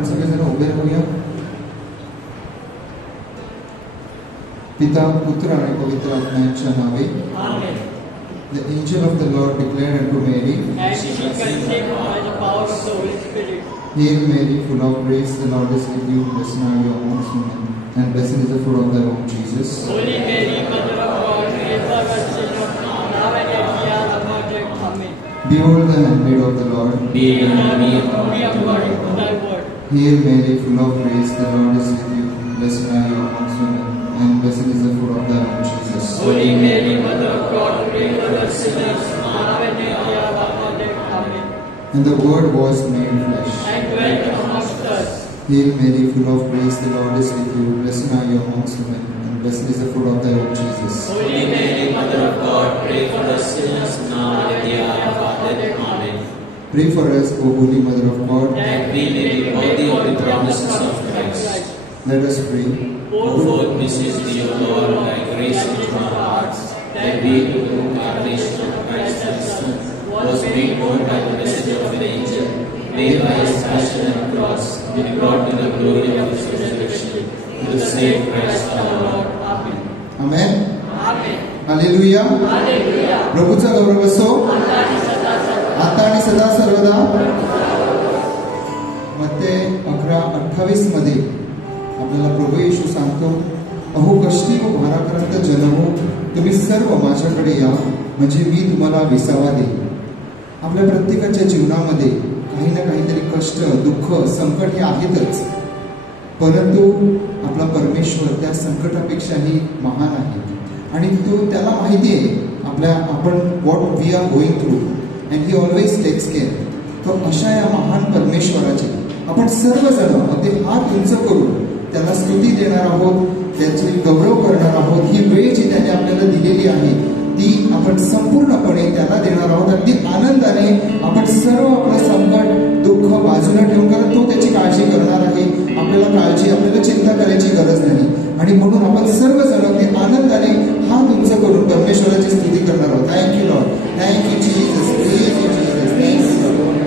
आपण सगळेजण उभे राहूया. पिता, पुत्र आणि पवित्र आत्म्याच्या नावे. Amen. The angel of the Lord declared unto Mary, And she conceived by the power of the Holy Spirit. Hail Mary, full of grace, the Lord is with you. Blessed are you amongst women, and blessed is the fruit of thy womb, Jesus. Holy Mary, Mother of God, pray for us sinners now and at the hour of our death. Amen. Behold the handmaid of the Lord. Be done me according to thy word. Hail Mary, full of grace, the Lord is with you. Blessed are you amongst women, and blessed is the fruit of thy womb, Jesus. Holy Mary, Mother of God, pray for us sinners now and at the hour of our death. Amen. And the Word was made flesh. And dwelt amongst us. Hail Mary, full of grace, the Lord is with you. Blessed are you amongst women, and blessed is the fruit of thy womb, Jesus. Holy Mary, Mother of God, pray for us sinners now and at the hour of our death. Amen. Pray for us, O Holy Mother of God. That we may be worthy of the promises of Christ. Let us pray. Pour forth mystery, O Lord, thy grace into our hearts, that we, through the incarnation of Christ thy Son, was made known by the message of an angel, may by his passion and cross be brought to the glory of his resurrection, to the same Christ our Lord. Amen. Amen. Amen. Hallelujah. Hallelujah. प्रभूचा गौरव असो आता आणि सदा सर्वदा. मत्ते 11:28 मध्ये आपल्याला प्रभू येशू सांगतो, अहो कष्टी व भाराक्रांत जन हो, तुम्ही सर्व माझ्याकडे या, म्हणजे मी तुम्हाला विसावा देईन. आपल्या प्रत्येकाच्या जीवनामध्ये काही ना काहीतरी कष्ट, दुःख, संकट हे आहेतच, परंतु आपला परमेश्वर त्या संकटापेक्षाही महान आहे आणि तो त्याला माहिती आहे आपण what we are going through, and he always takes care. तर अशा या महान परमेश्वराचे आपण सर्वजण अगदी हात उंच करून त्याला स्तुती देणार आहोत, त्याचे गौरव करणार आहोत. ही वेळ जी त्याने आपल्याला दिलेली आहे ती आपण संपूर्णपणे त्याला देणार आहोत. अगदी आनंदाने आपण सर्व आपलं संकट, दुःख बाजूला ठेवून, कारण तो त्याची काळजी करणार आहे. आपल्याला चिंता करायची गरज नाही. आणि म्हणून आपण सर्वजण अगदी आनंदाने हात उंच करून परमेश्वराची स्तुती करणार आहोत. Thank you Lord, thank you Jesus, praise you Jesus, thank you Lord,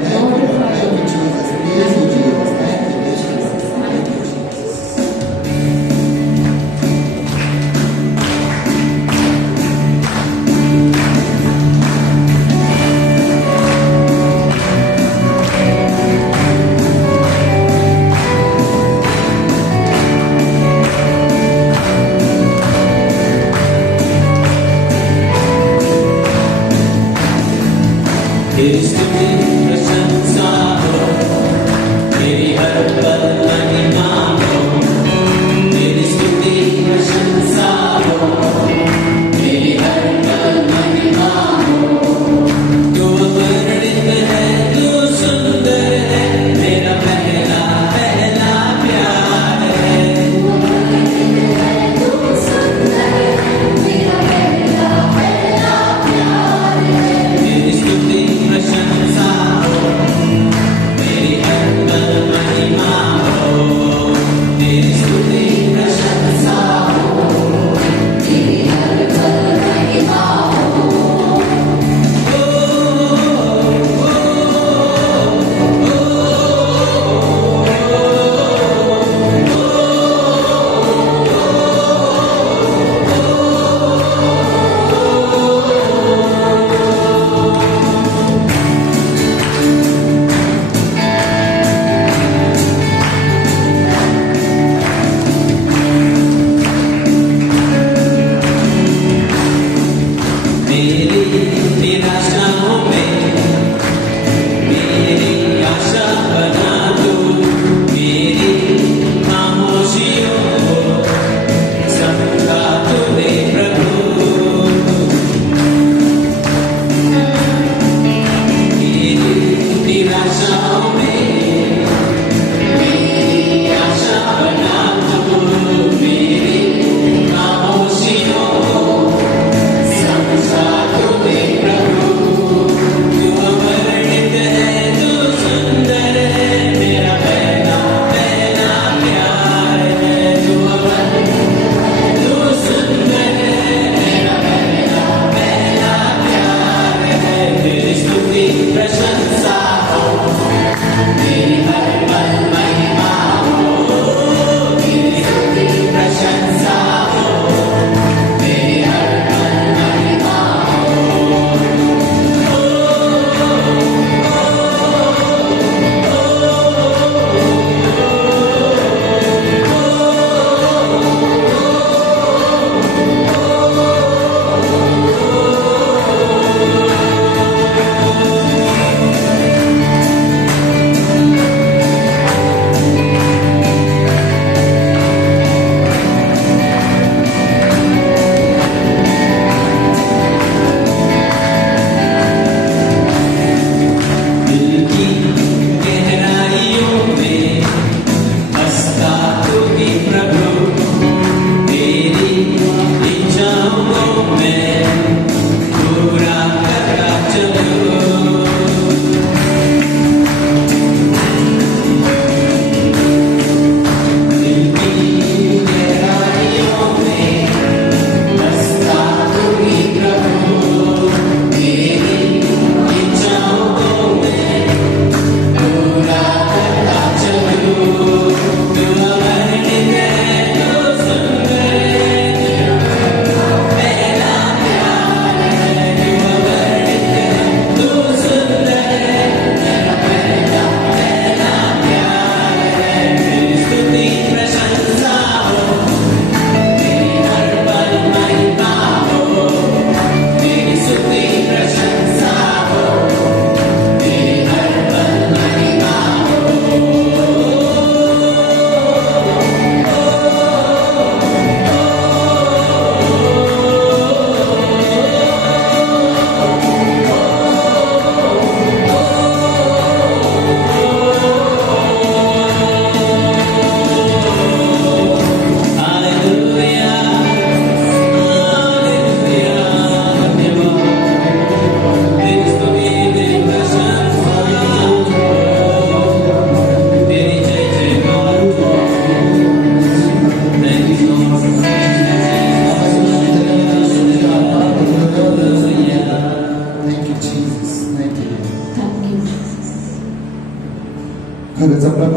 thank you Jesus, praise you Jesus, thank you Jesus, thank you Jesus.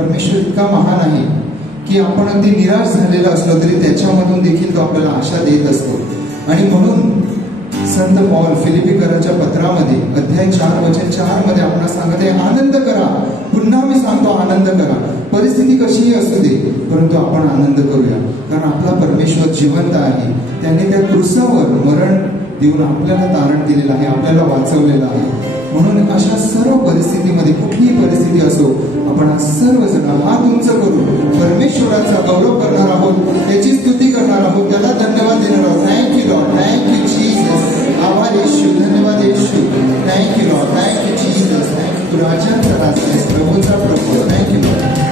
परमेश्वर इतका महान आहे की आपण अगदी निराश झालेला असलो तरी त्याच्यामधून देखील तो आपल्याला आशा देत असतो. आणि म्हणून संत पौल फिलिपिकरांच्या पत्रामध्ये अध्याय 4:4 मध्ये आपण सांगत आहे, आनंद करा. पुन्हा मी सांगतो, आनंद करा. परिस्थिती कशीही असू दे, परंतु आपण आनंद करूया, कारण आपला परमेश्वर जिवंत आहे. त्याने त्या क्रूसावर मरण देऊन आपल्याला तारण दिलेलं आहे, आपल्याला वाचवलेलं आहे. म्हणून अशा सर्व परिस्थितीमध्ये, कुठलीही परिस्थिती असो, आपण सर्वजण हात उंच करून परमेश्वराचा गौरव करणार आहोत, त्याची स्तुती करणार आहोत, त्याला धन्यवाद देणार आहोत. Thank you Lord, thank you Jesus. आभार येशू, धन्यवाद येशू. Thank you Lord, thank you Jesus. Thank you राजांचा राजा आहेस, प्रभूचा प्रभू. Thank you Lord.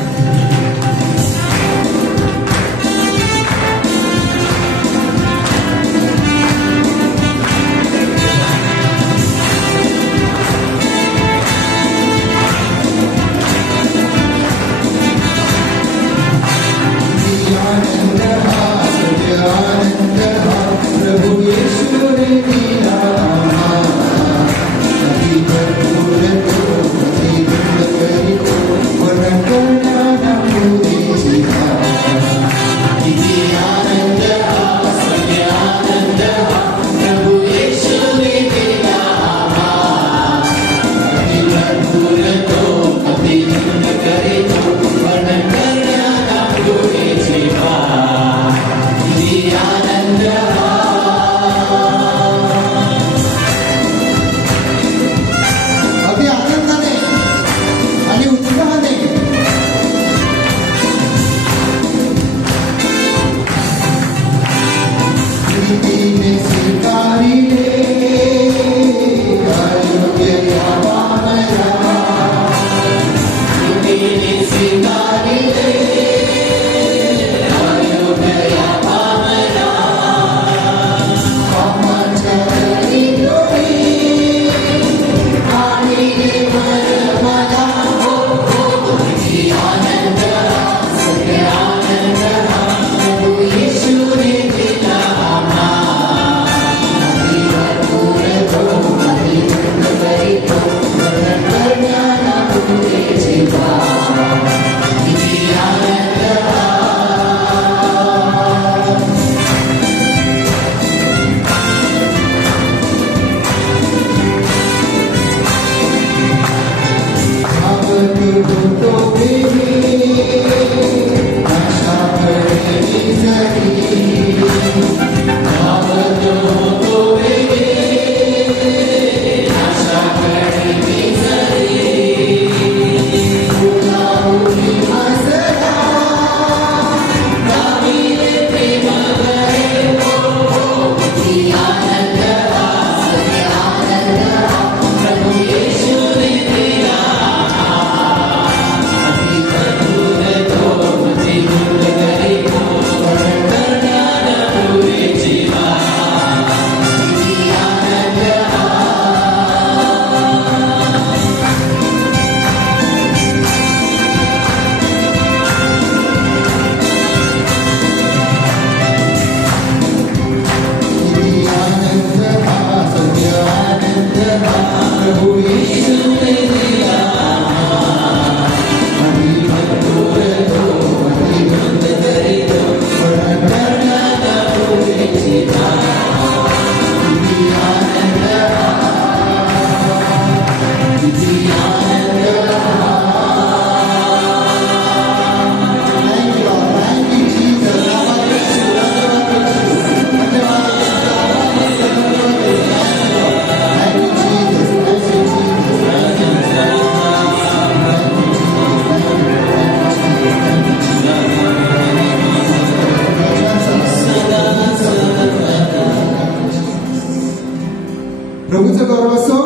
प्रभूचं गौरव असो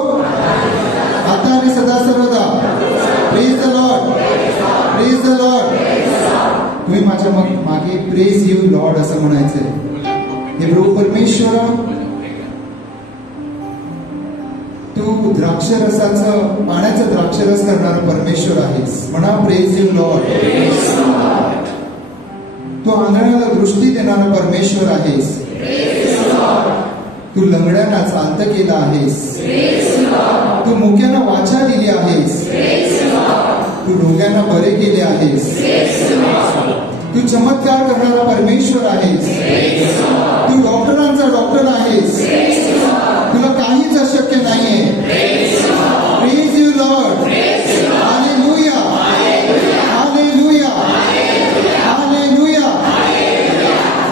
आता आणि सदा सर्वदा. Praise the Lord, praise the Lord. तुम्ही माझ्या मागे प्रेज यू लॉर्ड असं म्हणायचंय. हे प्रभू परमेश्वरा, तू द्राक्षरसाचं, पाण्याचं द्राक्षरस करणारा परमेश्वर आहेस. म्हणा प्रेज यू लॉर्ड. तू आंधळ्याला दृष्टी देणारा परमेश्वर आहेस. तू लंगड्यांना चालत केलं आहेस. तू मुक्यांना वाचा दिली आहेस. तू रोग्यांना बरे केले आहेस. तू चमत्कार करणारा परमेश्वर आहेस. तू डॉक्टरांचा डॉक्टर आहेस. तुला काहीच अशक्य नाहीये. Praise you Lord. Hallelujah, hallelujah, hallelujah.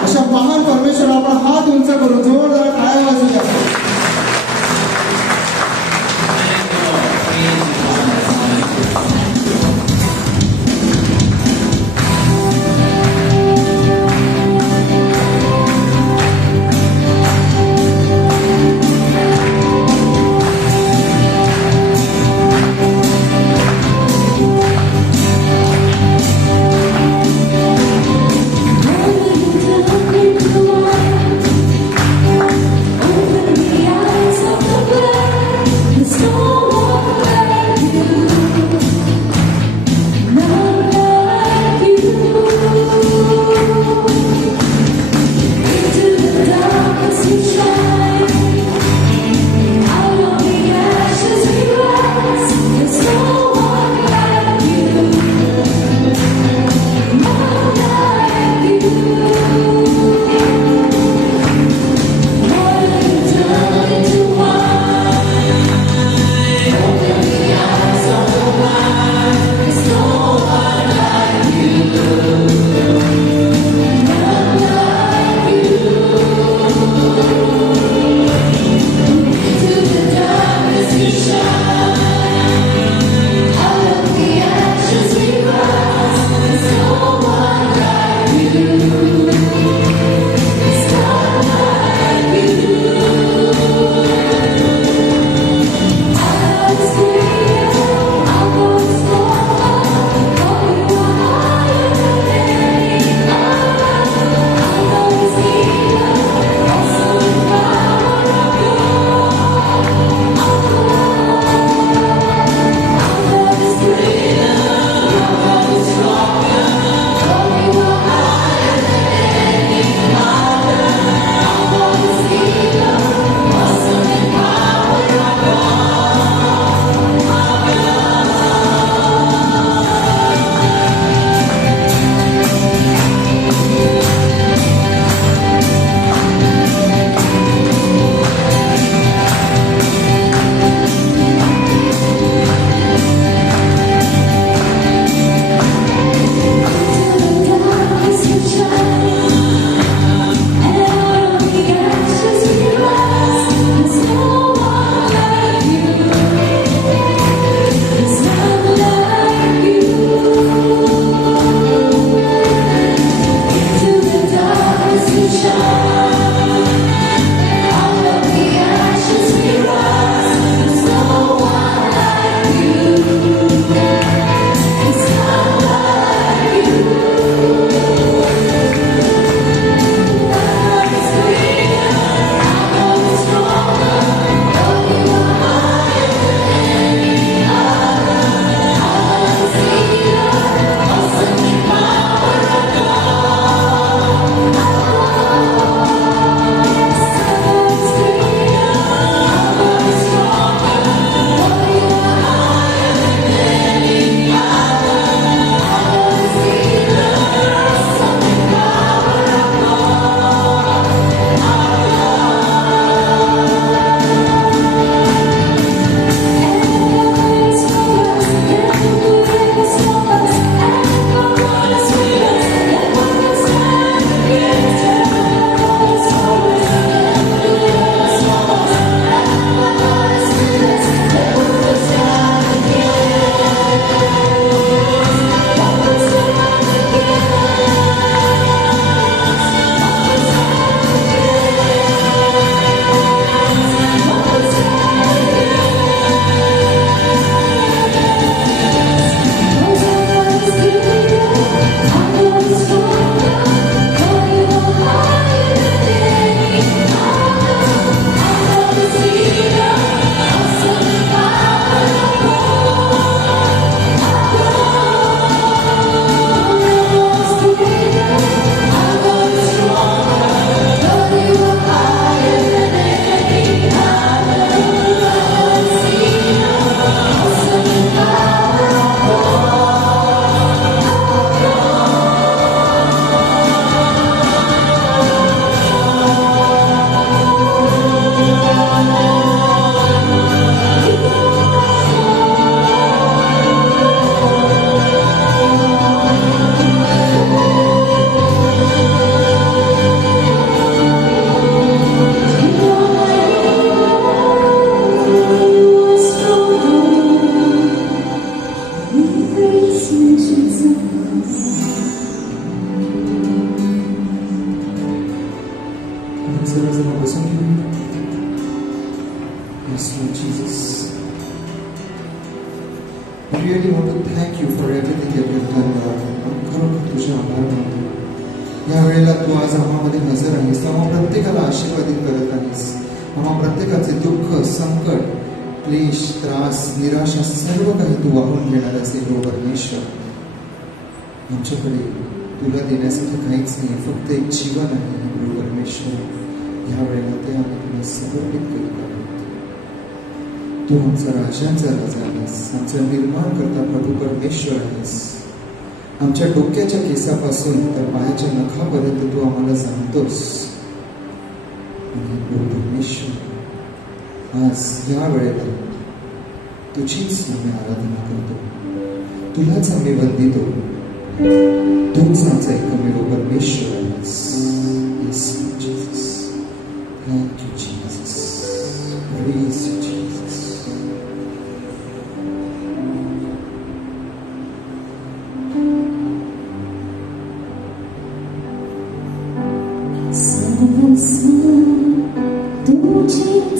अशा महान परमेश्वर आपण हात उंच करू, जोरदार टाळ्या वाजूया. Thank you for everything you have done Lord. आम्ही खरोखर तुझे आभार मानतो. या वेळेला तू आज आम्हामध्ये हजर आहेस. तू आम्हा प्रत्येकाला आशीर्वादित करत आहेस. आम्हा प्रत्येकाचे दुःख, संकट, क्लेश, त्रास, निराशा सर्व काही तू वाहून घेणार असेल हो परमेश्वर. आमच्याकडे तुला देण्यासाठी काहीच नाही, फक्त एक जीवन आहे प्रभू परमेश्वर. ह्या वेळेला ते आम्ही तुला समर्पित करीत आहोत. तू आमचा राजांचा राजा आहेस, आमचा निर्माण करता प्रभू परमेश्वर आहेस. आमच्या डोक्याच्या केसापासून तर पायाच्या नखापर्यंत तू आम्हाला जाणतोस. आणि प्रभू परमेश्वर, आज या वेळेला तुझीच आम्ही आराधना करतो. तुलाच आम्ही वंदितो. तूच आमचा एकमेव परमेश्वर आहेस. Yes Jesus. Thank you Jesus. Praise you Jesus. तुझे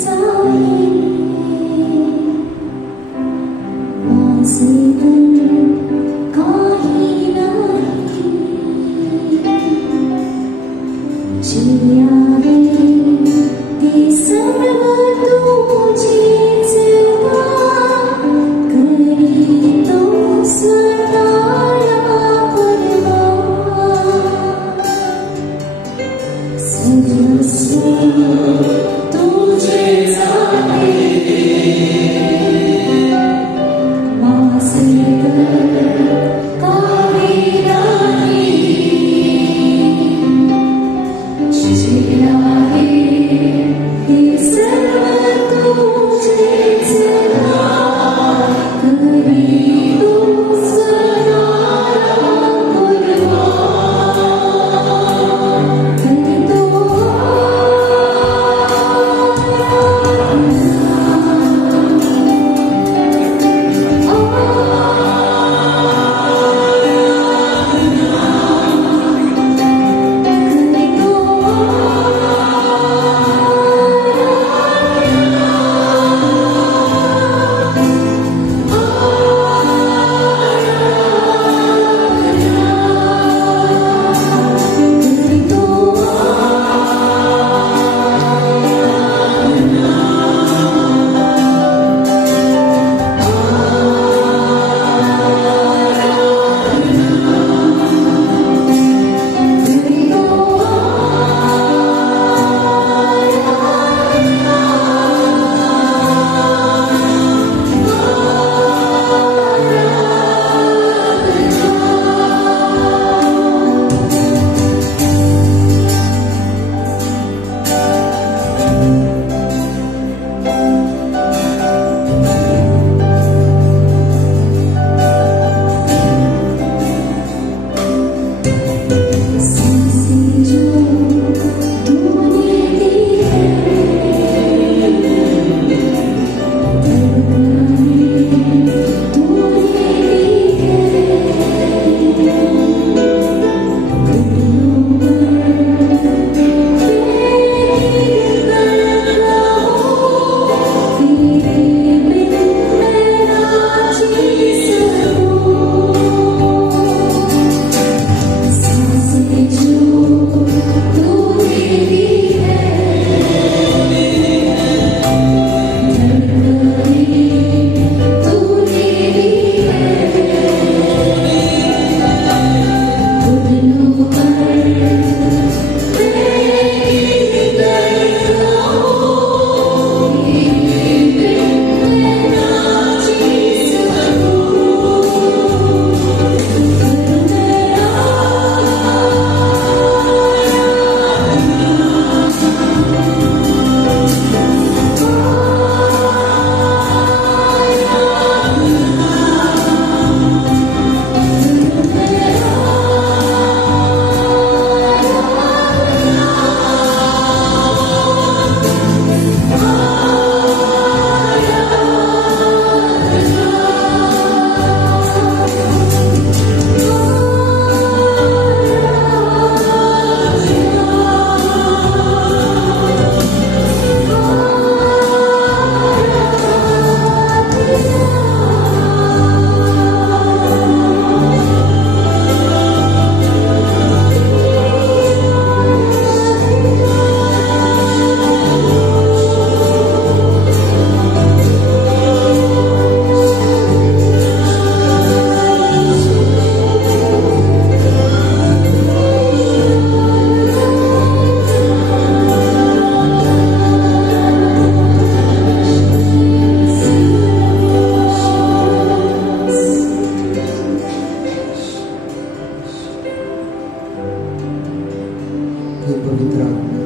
हे पवित्र आत्मा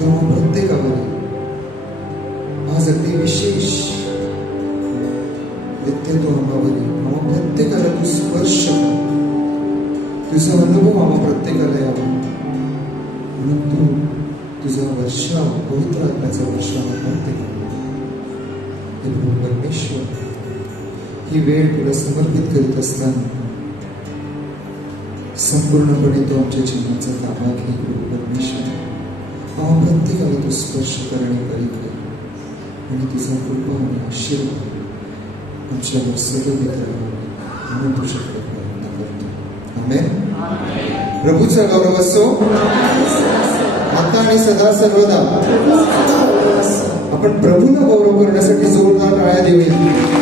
तो प्रत्येकावर आज अगदी विशेष नित्य तो आम्हावर प्रत्येकाला तू स्पर्श कर, तुझा अनुभव आम्हा प्रत्येकाला यावा म्हणून तू तुझा वर्षाव पवित्र आत्म्याचा वर्षाव प्रत्येकाला हे प्रभू परमेश्वर ही वेळ तुला समर्पित करीत असताना संपूर्णपणे तो आमच्या जीवनाचा ताबा घे प्रभू परमेश्वर. आम्हा प्रत्येकाला तू स्पर्श कर आणि बरी कर आणि तुझा कृपा आणि आशीर्वाद आमच्यावर सदैव करावा म्हणून तुझ्याकडे प्रार्थना करतो. आमेन. प्रभूचा गौरव असो आता आणि सदा सर्वदा. आपण प्रभूला गौरव करण्यासाठी जोरदार टाळ्या देऊया.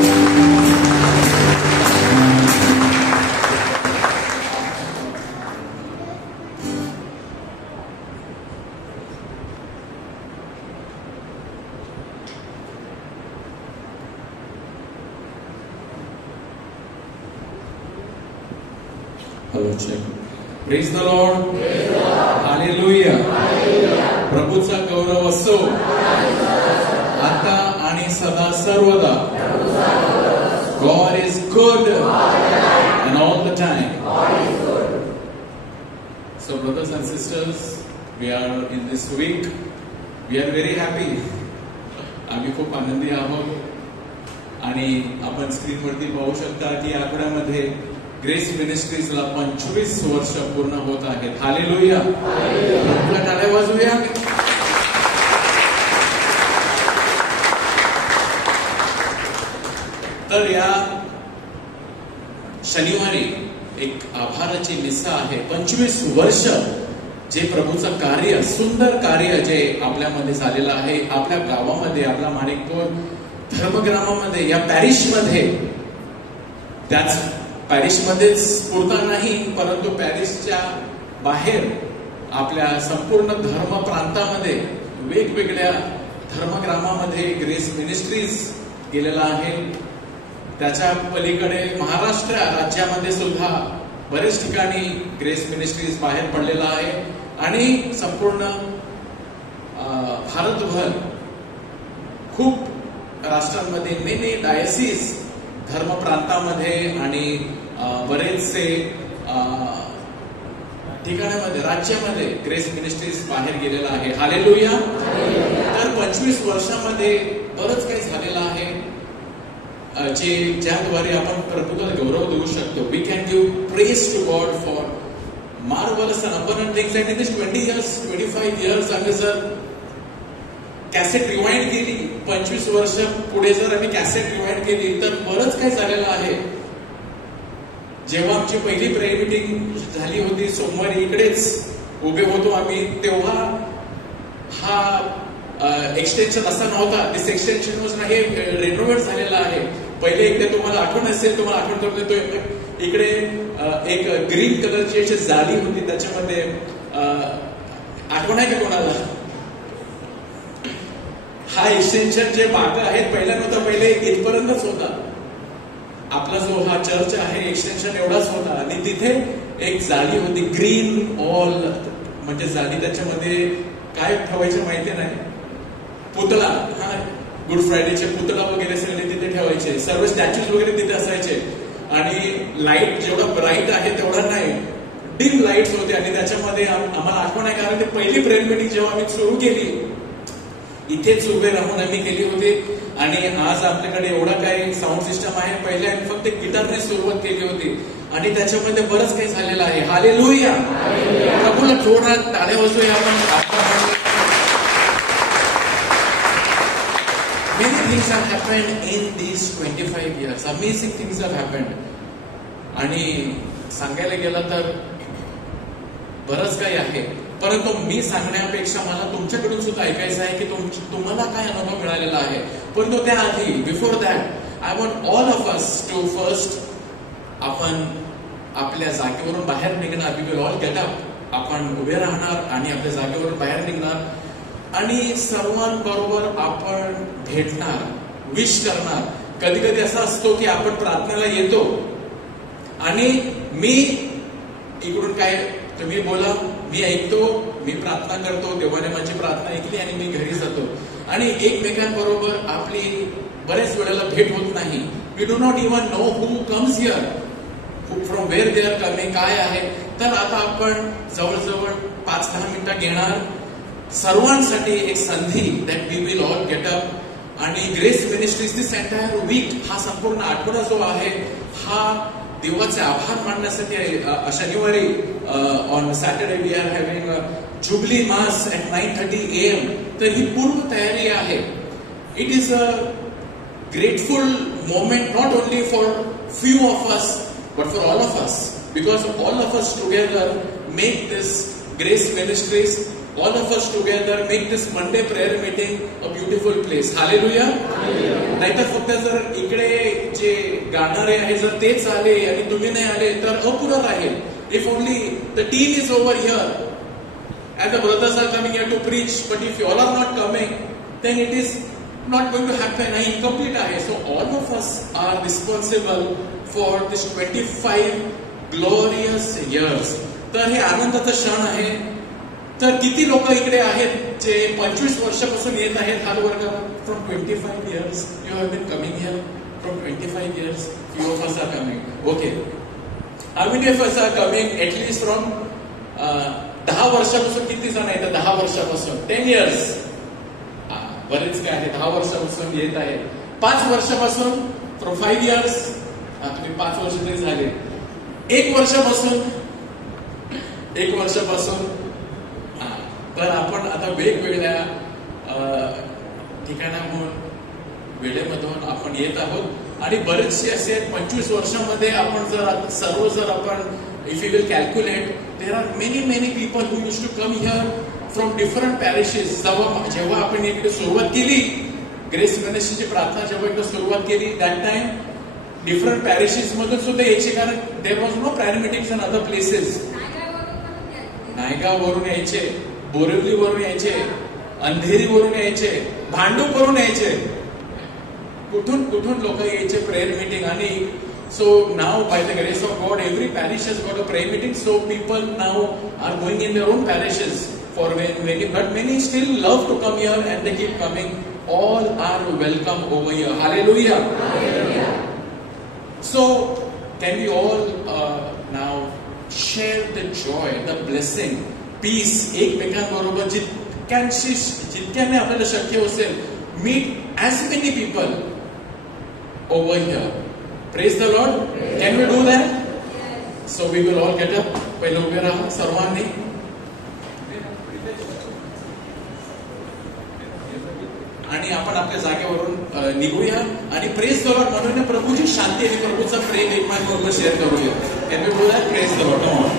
Hello, check. Praise the Lord. Hallelujah. प्रभूचा गौरव असो आता आणि सदा सर्वदा. God is good and all the time. So brothers and sisters, we are in this week. We are very happy. आम्ही खूप आनंदी आहोत आणि आपण स्क्रीनवरती पाहू शकता की आकड्यामध्ये ग्रेस मिनिस्ट्रीजला 25 वर्ष पूर्ण होत आहेत. हालेलुया. प्रभूला टाळ्या वाजवूया. तर या शनिवारी एक आभाराची मिसा आहे. 25 वर्ष जे प्रभूचं कार्य, सुंदर कार्य जे आपल्यामध्ये झालेलं आहे, आपल्या गावामध्ये, आपल्या माणिकपूर धर्मग्रामामध्ये, या पॅरिशमध्ये, त्याच पॅरिसमध्येच पुरता नाही परंतु पॅरिसच्या बाहेर आपल्या संपूर्ण धर्म प्रांतामध्ये वेगवेगळ्या धर्मग्रामामध्ये ग्रेस मिनिस्ट्रीज गेलेला आहे. त्याच्या पलीकडे महाराष्ट्र राज्यामध्ये सुद्धा बरेच ठिकाणी ग्रेस मिनिस्ट्रीज बाहेर पडलेला आहे आणि संपूर्ण भारतभर खूप राष्ट्रांमध्ये मेनी डायसिस धर्म प्रांतामध्ये आणि बरेचसे ठिकाणामध्ये राज्यामध्ये ग्रेस मिनिस्ट्रीज बाहेर गेलेला आहे. हालेलुया. तर 25 वर्षामध्ये बरंच काही झालेलं आहे ज्याद्वारे आपण प्रभूला गौरव देऊ शकतो. We can give praise to God for marvellous and abundant things. And in this 20 years, 25 years आम्ही जर कॅसेट रिवाइंड केली, 25 वर्ष पुढे जर आम्ही कॅसेट रिवाइंड केली तर बरंच काही झालेलं आहे. जेव्हा आमची पहिली प्रेयर मीटिंग झाली होती सोमवारी, इकडेच उभे होतो आम्ही, तेव्हा हा एक्सटेन्शन असा नव्हता. दिस एक्सटेन्शन वॉज हे रेनोव्हेट झालेला आहे. पहिले इकडे तुम्हाला आठवण असेल, तुम्हाला आठवण करून देतो, इकडे एक ग्रीन कलरची अशी जाळी होती, त्याच्यामध्ये आठवण आहे का कोणाला? हा एक्सटेन्शन जे बागा आहेत पहिल्या नव्हता, पहिले इथपर्यंतच होता. आपला जो हा चर्च आहे एक्सटेन्शन एवढाच होता आणि तिथे एक जाळी होती, ग्रीन ऑल म्हणजे जाळी. त्याच्यामध्ये काय ठेवायचं माहिती नाही, पुतळा, हा गुड फ्रायडेचे पुतळा वगैरे सगळे तिथे ठेवायचे, सर्व स्टॅच्यूज वगैरे तिथे असायचे आणि लाईट जेवढा ब्राईट आहे तेवढा नाही, डिम लाईट्स होते. आणि त्याच्यामध्ये आम्हाला आठवण आहे कारण ते पहिली प्रेयर मीटिंग जेव्हा आम्ही सुरू केली इथेच उभे राहून आम्ही केली होती. आणि आज आपल्याकडे एवढा काही साऊंड सिस्टम आहे, पहिल्या फक्त गिटारने सुरुवात केली होती आणि त्याच्यामध्ये बरंच काही झालेलं आहे. हालेलुया. प्रभूला जोरात टाळ्या वाजवूया आपण. Many things have happened in these 25 years. Amazing things have happened. आणि सांगायला गेलं तर बरंच काही आहे, परंतु मी सांगण्यापेक्षा मला तुमच्याकडून सुद्धा ऐकायचं आहे की तुम्हाला काय अनुभव मिळालेला आहे. परंतु त्याआधी, before that, I want all of us to first, आपण आपल्या जागेवरून बाहेर निघणार. We will all get up. आपण उभे राहणार आणि आपल्या जागेवरून बाहेर निघणार आणि सर्वांबरोबर आपण भेटणार, विश करणार. कधी कधी असं असतो की आपण प्रार्थनेला येतो आणि मी इकडून काय तुम्ही बोला, मी ऐकतो, मी प्रार्थना करतो, देवाने माझी प्रार्थना ऐकली आणि मी घरी जातो. आणि एकमेकांबरोबर आपली बऱ्याच वेळेला भेट होत नाही. We do not even know who comes here, from where they are coming, काय आहे. तर आता आपण जवळजवळ 5-10 मिनिटं घेणार सर्वांसाठी एक संधी, that we will all get up. आणि grace ministries this entire week, हा संपूर्ण आठवडा जो आहे हा देवाचे आभार मानण्यासाठी आहे. शनिवारी on Saturday we are having jubilee mass at 9:30 AM. तर ही पूर्व तयारी आहे. It is a grateful moment not only for few of us but for all of us, because all of us together make this Grace Ministries, all of us together make this Monday prayer meeting a beautiful place. Hallelujah. नाहीतर फक्त जर इकडे जे गाणारे आहे जर तेच आले आणि तुम्ही नाही आले तर अपुरं राहील. If only the team is over here and the brothers are coming here to preach, but if you all are not coming, then it is not going to happen. I incomplete आहे. So all of us are responsible for this 25 glorious years. तर हे आनंदाचा क्षण आहे. तर किती लोक इकडे आहेत जे 25 वर्षापासून येत आहेत हात वर करा. From 25 years you have been coming here. From 25 years few of us are coming. Okay, how many of us are coming at least from 10 वर्षापासून? किती जण आहेत 10 वर्षापासून? 10 years. बरेच काय आहे 10 वर्षापासून येत आहे. 5 वर्षापासून फ्रॉम 5 years. तुम्ही 5 वर्ष तरी झाले. 1 वर्षापासून तर आपण आता वेगवेगळ्या ठिकाणाहून वेळेमधून आपण येत आहोत आणि बरेचसे असे 25 वर्षामध्ये आपण जर आपण if you will calculate, there are many people who use to come here from different parishes. जेव्हा आपण इकडे सुरुवात केली ग्रेस मिनिस्ट्रीची प्रार्थना, जेव्हा इकडे सुरुवात केली दॅट टाइम डिफरंट पॅरिशेस मधून सुद्धा यायचे, कारण there was no prior meetings in other places. नायगाववरून यायचे, बोरिवलीवरून यायचे, अंधेरीवरून यायचे, भांडूपवरून यायचे, कुठून लोक यायचे प्रेयर मीटिंग. आणि so now by the grace of God every parish has got a prayer meeting. So people now are going in their own parishes for many, but many still love to come here and they keep coming. All are welcome over here. Hallelujah. So can we all now share the joy, the blessing, peace एकमेकांबरोबर जितक्याने आपल्याला शक्य असेल, meet as many people over here. Praise the Lord. Can we do that? So we will all get up. पहिले उभे राहा सर्वांनी. आणि आपण आपल्या जागेवरून निघूया आणि प्रेज द लॉर्ड म्हणून प्रभूची शांती आणि प्रभूचा प्रेम एकमेकांबरोबर शेअर करूया. Can we do that? Praise the Lord. Come on.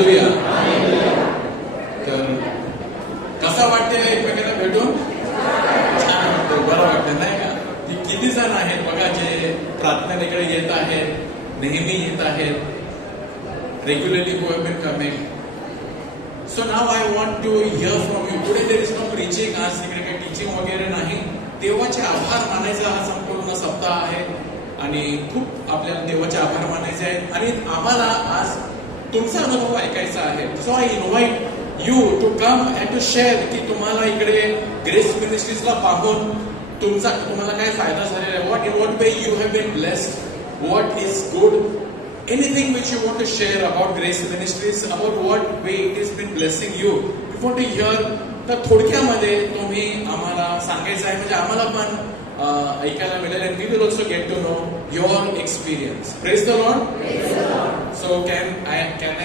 Hallelujah. तर कसा वाटते एकमेकांना भेटून? छान वाटतं, बरं वाटतं नाही का? की किती जण आहेत बघा जे प्रार्थनेकडे येत आहेत, नेहमी येत आहेत, regularly who have been coming. So now I want to hear from you. Today there is no preaching. आज तिकडे काही टीचिंग वगैरे नाही. देवाचे आभार मानायचा हा संपूर्ण सप्ताह आहे आणि खूप आपल्याला देवाचे आभार मानायचे आहेत आणि आम्हाला आज तुमचा अनुभव ऐकायचा आहे. So I invite you to come and to share की तुम्हाला इकडे ग्रेस मिनिस्ट्रीजला पाहून तुम्हाला काय फायदा झालेला आहे. What way you have been blessed, what is good, anything which you want to share about Grace Ministries, about what way it has been blessing you. We want to hear. तर थोडक्यामध्ये तुम्ही आम्हाला सांगायचं आहे म्हणजे आम्हाला पण ऐकायला मिळेल and we will also get to know your experience. Praise the Lord. So can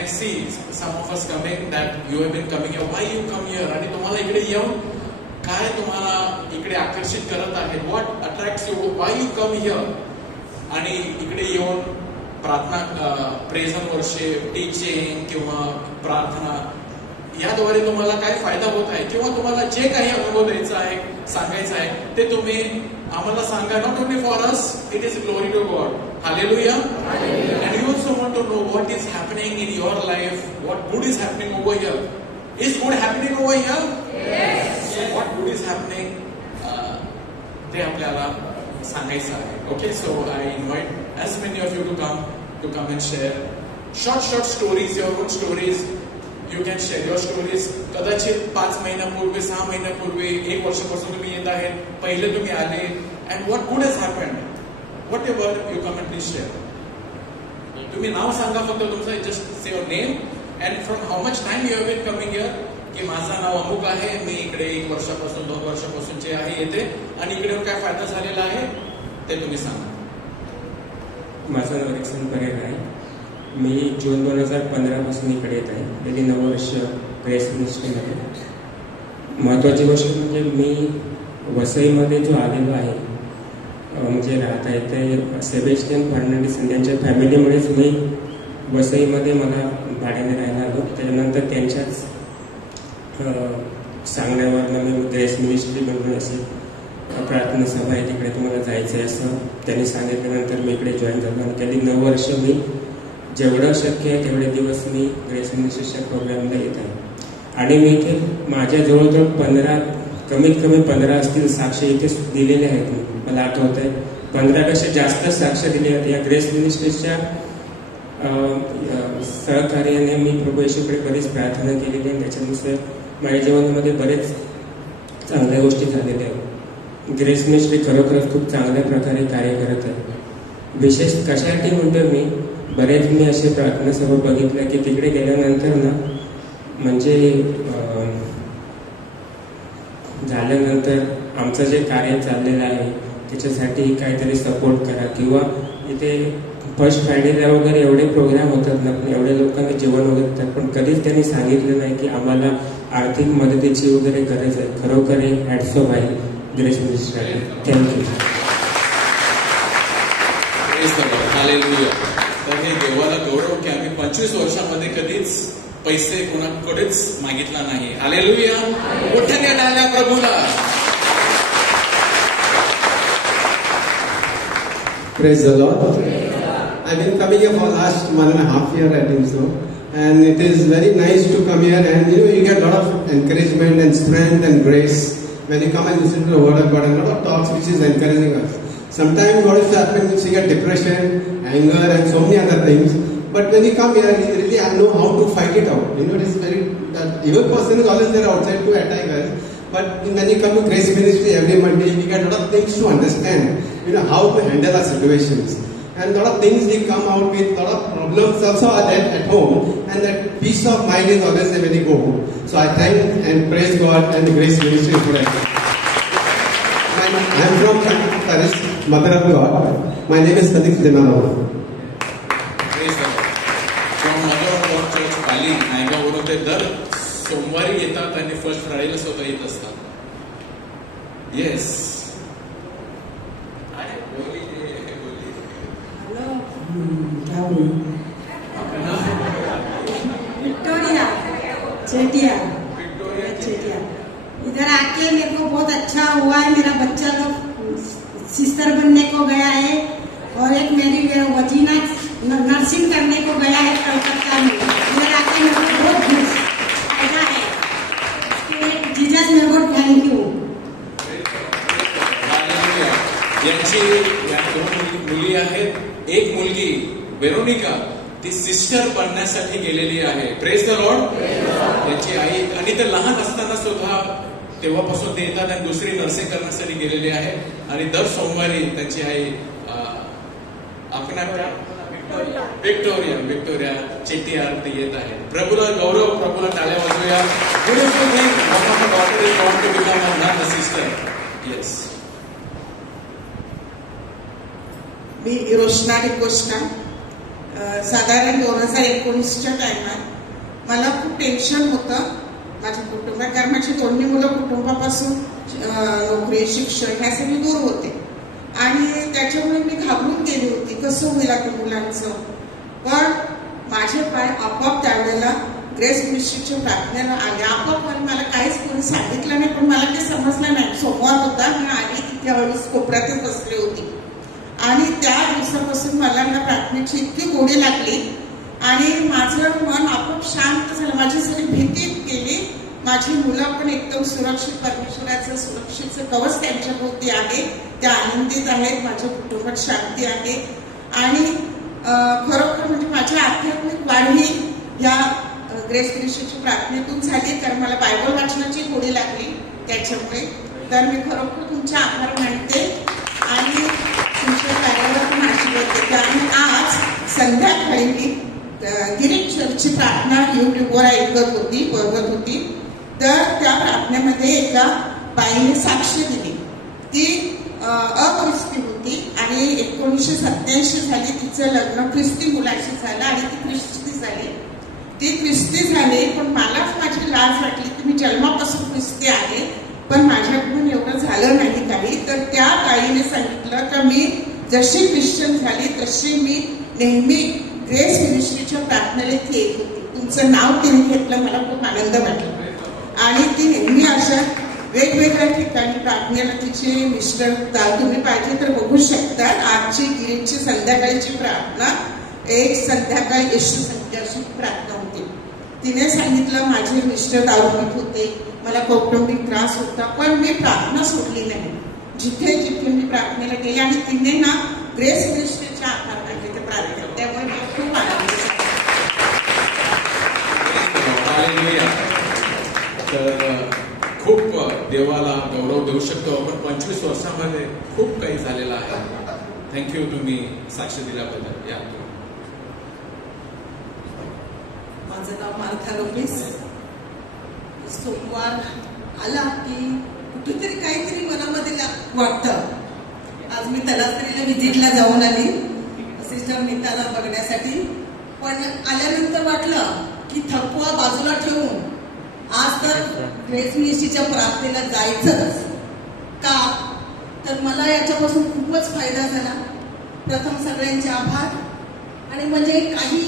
I see some of us coming that you have been coming here? Why you come here? आणि तुम्हाला इकडे येऊन काय तुम्हाला इकडे आकर्षित करत आहे? What attracts you? Why you come here? आणि इकडे येऊन प्रार्थना, प्रेज एंड वर्शिप, टीचिंग किंवा प्रार्थना याद्वारे तुम्हाला काय फायदा होत आहे किंवा तुम्हाला जे काही अनुभव द्यायचा आहे, सांगायचं आहे ते तुम्ही आम्हाला सांगा. Not only for us, it is glory to God. Hallelujah. And you also want to know what is happening in your life, what good is happening over here. Is good happening over here? So what good is happening ते आपल्याला सांगायचं आहे. Okay, so I invite as many of you to come and share short stories, your own stories. You can share your stories. कदाचित 5 महिन्यापूर्वी, 6 महिन्यापूर्वी, 1 वर्षापासून तुम्ही येत आहेत, पहिले तुम्ही आले, and what good has happened, whatever you come and please share. तुम्ही नाव सांगा फक्त तुमचं, just say your name and from how much time you have been coming here. की माझं नाव अमुक आहे, मी इकडे 1 वर्षापासून 2 वर्षापासूनचे आहे येते आणि इकडे काय फायदा झालेला आहे ते तुम्ही सांगा. माझं नाव रिक्सन परेड आहे. मी जून 2015 पासून इकडे येत आहे. गेली 9 वर्ष ग्रेस मिनिस्ट्रीमध्ये. महत्त्वाची गोष्ट म्हणजे मी वसईमध्ये जो आलेलो आहे, म्हणजे राहता येते सेबेस्टियन फर्नांडिस त्यांच्या फॅमिलीमुळेच मी वसईमध्ये मला भाड्याने राहायला आलो. त्याच्यानंतर त्यांच्याच सांगण्यावरनं मी ग्रेस मिनिस्ट्री म्हणून असे प्रार्थना सभा आहे तिकडे तुम्हाला जायचं आहे असं त्यांनी सांगितल्यानंतर मी इकडे जॉईन झालो आणि गेली 9 वर्ष मी जेवढं शक्य आहे तेवढे दिवस मी ग्रेस मिनिस्ट्रीच्या प्रोग्रामला येत आहे. आणि मी इथे माझ्या जवळजवळ कमीत कमी 15 असतील साक्ष इथे दिलेले आहेत. मला आठवत आहे 15पेक्षा जास्त साक्ष दिले आहेत. या ग्रेस मिनिस्ट्रीच्या सहकार्याने मी प्रभू येशूकडे बरीच प्रार्थना केलेली आहे. त्याच्यानुसार माझ्या जीवनामध्ये बरेच चांगल्या गोष्टी झालेल्या आहेत. ग्रेस मिनिस्ट्री खरोखरच खूप चांगल्या प्रकारे कार्य करत आहे. विशेष कशासाठी म्हणतो मी असे प्रार्थना सभा बघितल्या की तिकडे गेल्यानंतर ना म्हणजे झाल्यानंतर आमचं जे कार्य चाललेलं आहे त्याच्यासाठी काहीतरी सपोर्ट करा किंवा इथे फर्स्ट फ्रायडेला वगैरे एवढे प्रोग्राम होतात ना, पण एवढ्या लोकांना जेवण वगैरे होतात, पण कधीच त्यांनी सांगितलं नाही की आम्हाला आर्थिक मदतीची वगैरे गरज आहे. खरोखर हॅट्स ऑफ आहे ग्रेस मिनिस्ट्री. थँक्यू. तर हे देवाला गौरव की आम्ही 25 वर्षामध्ये कधीच पैसे कोणाकडेच मागितला नाही. हालेलुया. मोठ्याने आल्या प्रभूला. Praise the Lord. I've been coming here for last 1.5 years, I think so, and it is very nice to come here, and you get a lot of encouragement and strength and grace when you come and listen to the Word of God, and a lot of talks which is encouraging us. Sometimes what is happening is you get depression, anger, and so many other things. But when you come here, you really know how to fight it out. It is very that evil person is always there outside to attack us. But when you come to Grace Ministry every Monday, we get a lot of things to understand. How to handle our situations. And a lot of things we come out with, a lot of problems also are there at home, and that peace of mind is always there when you go home. So I thank and praise God and the Grace Ministry for that. I am from Paris, Mother of God. My name is Sadiq Jananawa. Praise the Lord. From Mother of God Church, Pali, नायगावरून ते दर सोमवारी येतात आणि first फ्रायडेला स्वतः येत असतात. Yes. Hello. Sister बनने को गया है और एक मेरी वजीना नर्सिंग करने को गया है कलकत्ता में। इधर आके मेरे को बहुत फायदा है। जीसस मेरे को थैंक यू। यांची दोन मुली आहेत, एक मुलगी वेरोनिका ती सिस्टर बनण्यासाठी गेलेली आहे. Praise the Lord. त्यांची आई आणि ते लहान असताना सुद्धा तेव्हापासून ते येतात आणि दुसरी नर्सिंग करण्यासाठी गेलेली आहे आणि दर सोमवारी त्यांची आई विक्टोरिया चेट्टीयार ते येत आहे. प्रभूला गौरव, प्रभूला टाळ्या वाजवूया. Beautiful thing. One of the daughter is gone to become a sister. Yes. मी रोशनाली कोष्टा. साधारण 2019च्या टायमात मला खूप टेन्शन होतं माझ्या कुटुंबात, कारण माझी दोन्ही मुलं कुटुंबापासून नोकरी शिक्षण ह्यासाठी दूर होते आणि त्याच्यामुळे मी घाबरून गेली होती कसं होईल आता मुलांचं. पण माझे पाय आपोआप त्यावेळेला ग्रेस मिनिस्ट्रीच्या प्रार्थनेला आले. आपोआप मला काहीच कोणी सांगितलं नाही, पण मला ते समजलं नाही. सोमवार होता, मी आली तिथे हळूच कोपऱ्यातच बसली होती आणि त्या दिवसापासून मला ना प्रार्थनेची इतकी गोडी लागली आणि माझं मन आपोआप शांत झालं. माझी सगळी भीती गेली. माझी मुलं पण एकदम सुरक्षित, परमेश्वराचं सुरक्षेचं कवच त्यांच्या भोवती आहे. त्या आनंदित आहेत. माझ्या कुटुंबात शांती आहे आणि खरोखर म्हणजे माझी आध्यात्मिक वाढ ही या ग्रेस मिनिस्ट्रीच्या प्रार्थनेतून झाली, कारण मला बायबल वाचनाची गोडी लागली त्याच्यामुळे. तर मी खरोखर तुमचे आभार मानते आणि तुमच्या कार्यावर पण आशीर्वाद देते. आणि आज संध्याकाळी मी गिरीश चर्चची प्रार्थना युट्यूबवर बघत होती. तर त्या प्रार्थनेमध्ये एका बाईने साक्ष दिली. ती अख्रिस्ती होती आणि 1987 साली तिचं लग्न ख्रिस्ती मुलाशी झालं आणि ती ख्रिस्ती झाली. ती ख्रिस्ती झाली, पण मलाच माझी लाज वाटली की मी जन्मापासून ख्रिस्ती आहे, पण माझ्याकडून एवढं झालं नाही काही. तर त्या ताईने सांगितलं की मी जशी ख्रिश्चन झाली तशी मी नेहमी ग्रेस मिनिस्ट्रीच्या प्रार्थनेला इथे येत होती. तुमचं नाव तिने घेतलं, मला खूप आनंद वाटला. आणि ती नेहमी अशा वेगवेगळ्या ठिकाणी प्रार्थनेला तिचे मिस्टर, तुम्ही पाहिजे तर बघू शकता. आजची गिरीची संध्याकाळची प्रार्थना एक संध्याकाळी येशू संध्याची प्रार्थना होती. तिने सांगितलं माझे मिस्टर दारू पीत होते, मला कौटुंबिक त्रास होता, पण मी प्रार्थना सोडली नाही. जिथे जिथे मी प्रार्थनेला गेले आणि तिने ना ग्रेस मिनिस्ट्रीच्या आधार मानले ते प्रार्थना. त्यामुळे मला खूप आनंद झाला. तर खूप देवाला गौरव देऊ शकतो आपण. 25 वर्षामध्ये खूप काही झालेलं आहे. थँक्यू तुम्ही साक्ष दिल्याबद्दल. या माझं नाव मार्था लोपेस. सोमवार आला की कुठेतरी काहीतरी मनामध्ये वाटतं. आज मी तलासरीला व्हिजिटला जाऊन आली सिस्टर नीताला बघण्यासाठी, पण आल्यानंतर वाटलं की थकवा बाजूला ठेवून आज तर ग्रेस मिनिस्ट्रीच्या प्रार्थनेला जायचंच. का तर मला याच्यापासून खूपच फायदा झाला. प्रथम सगळ्यांचे आभार. आणि म्हणजे काही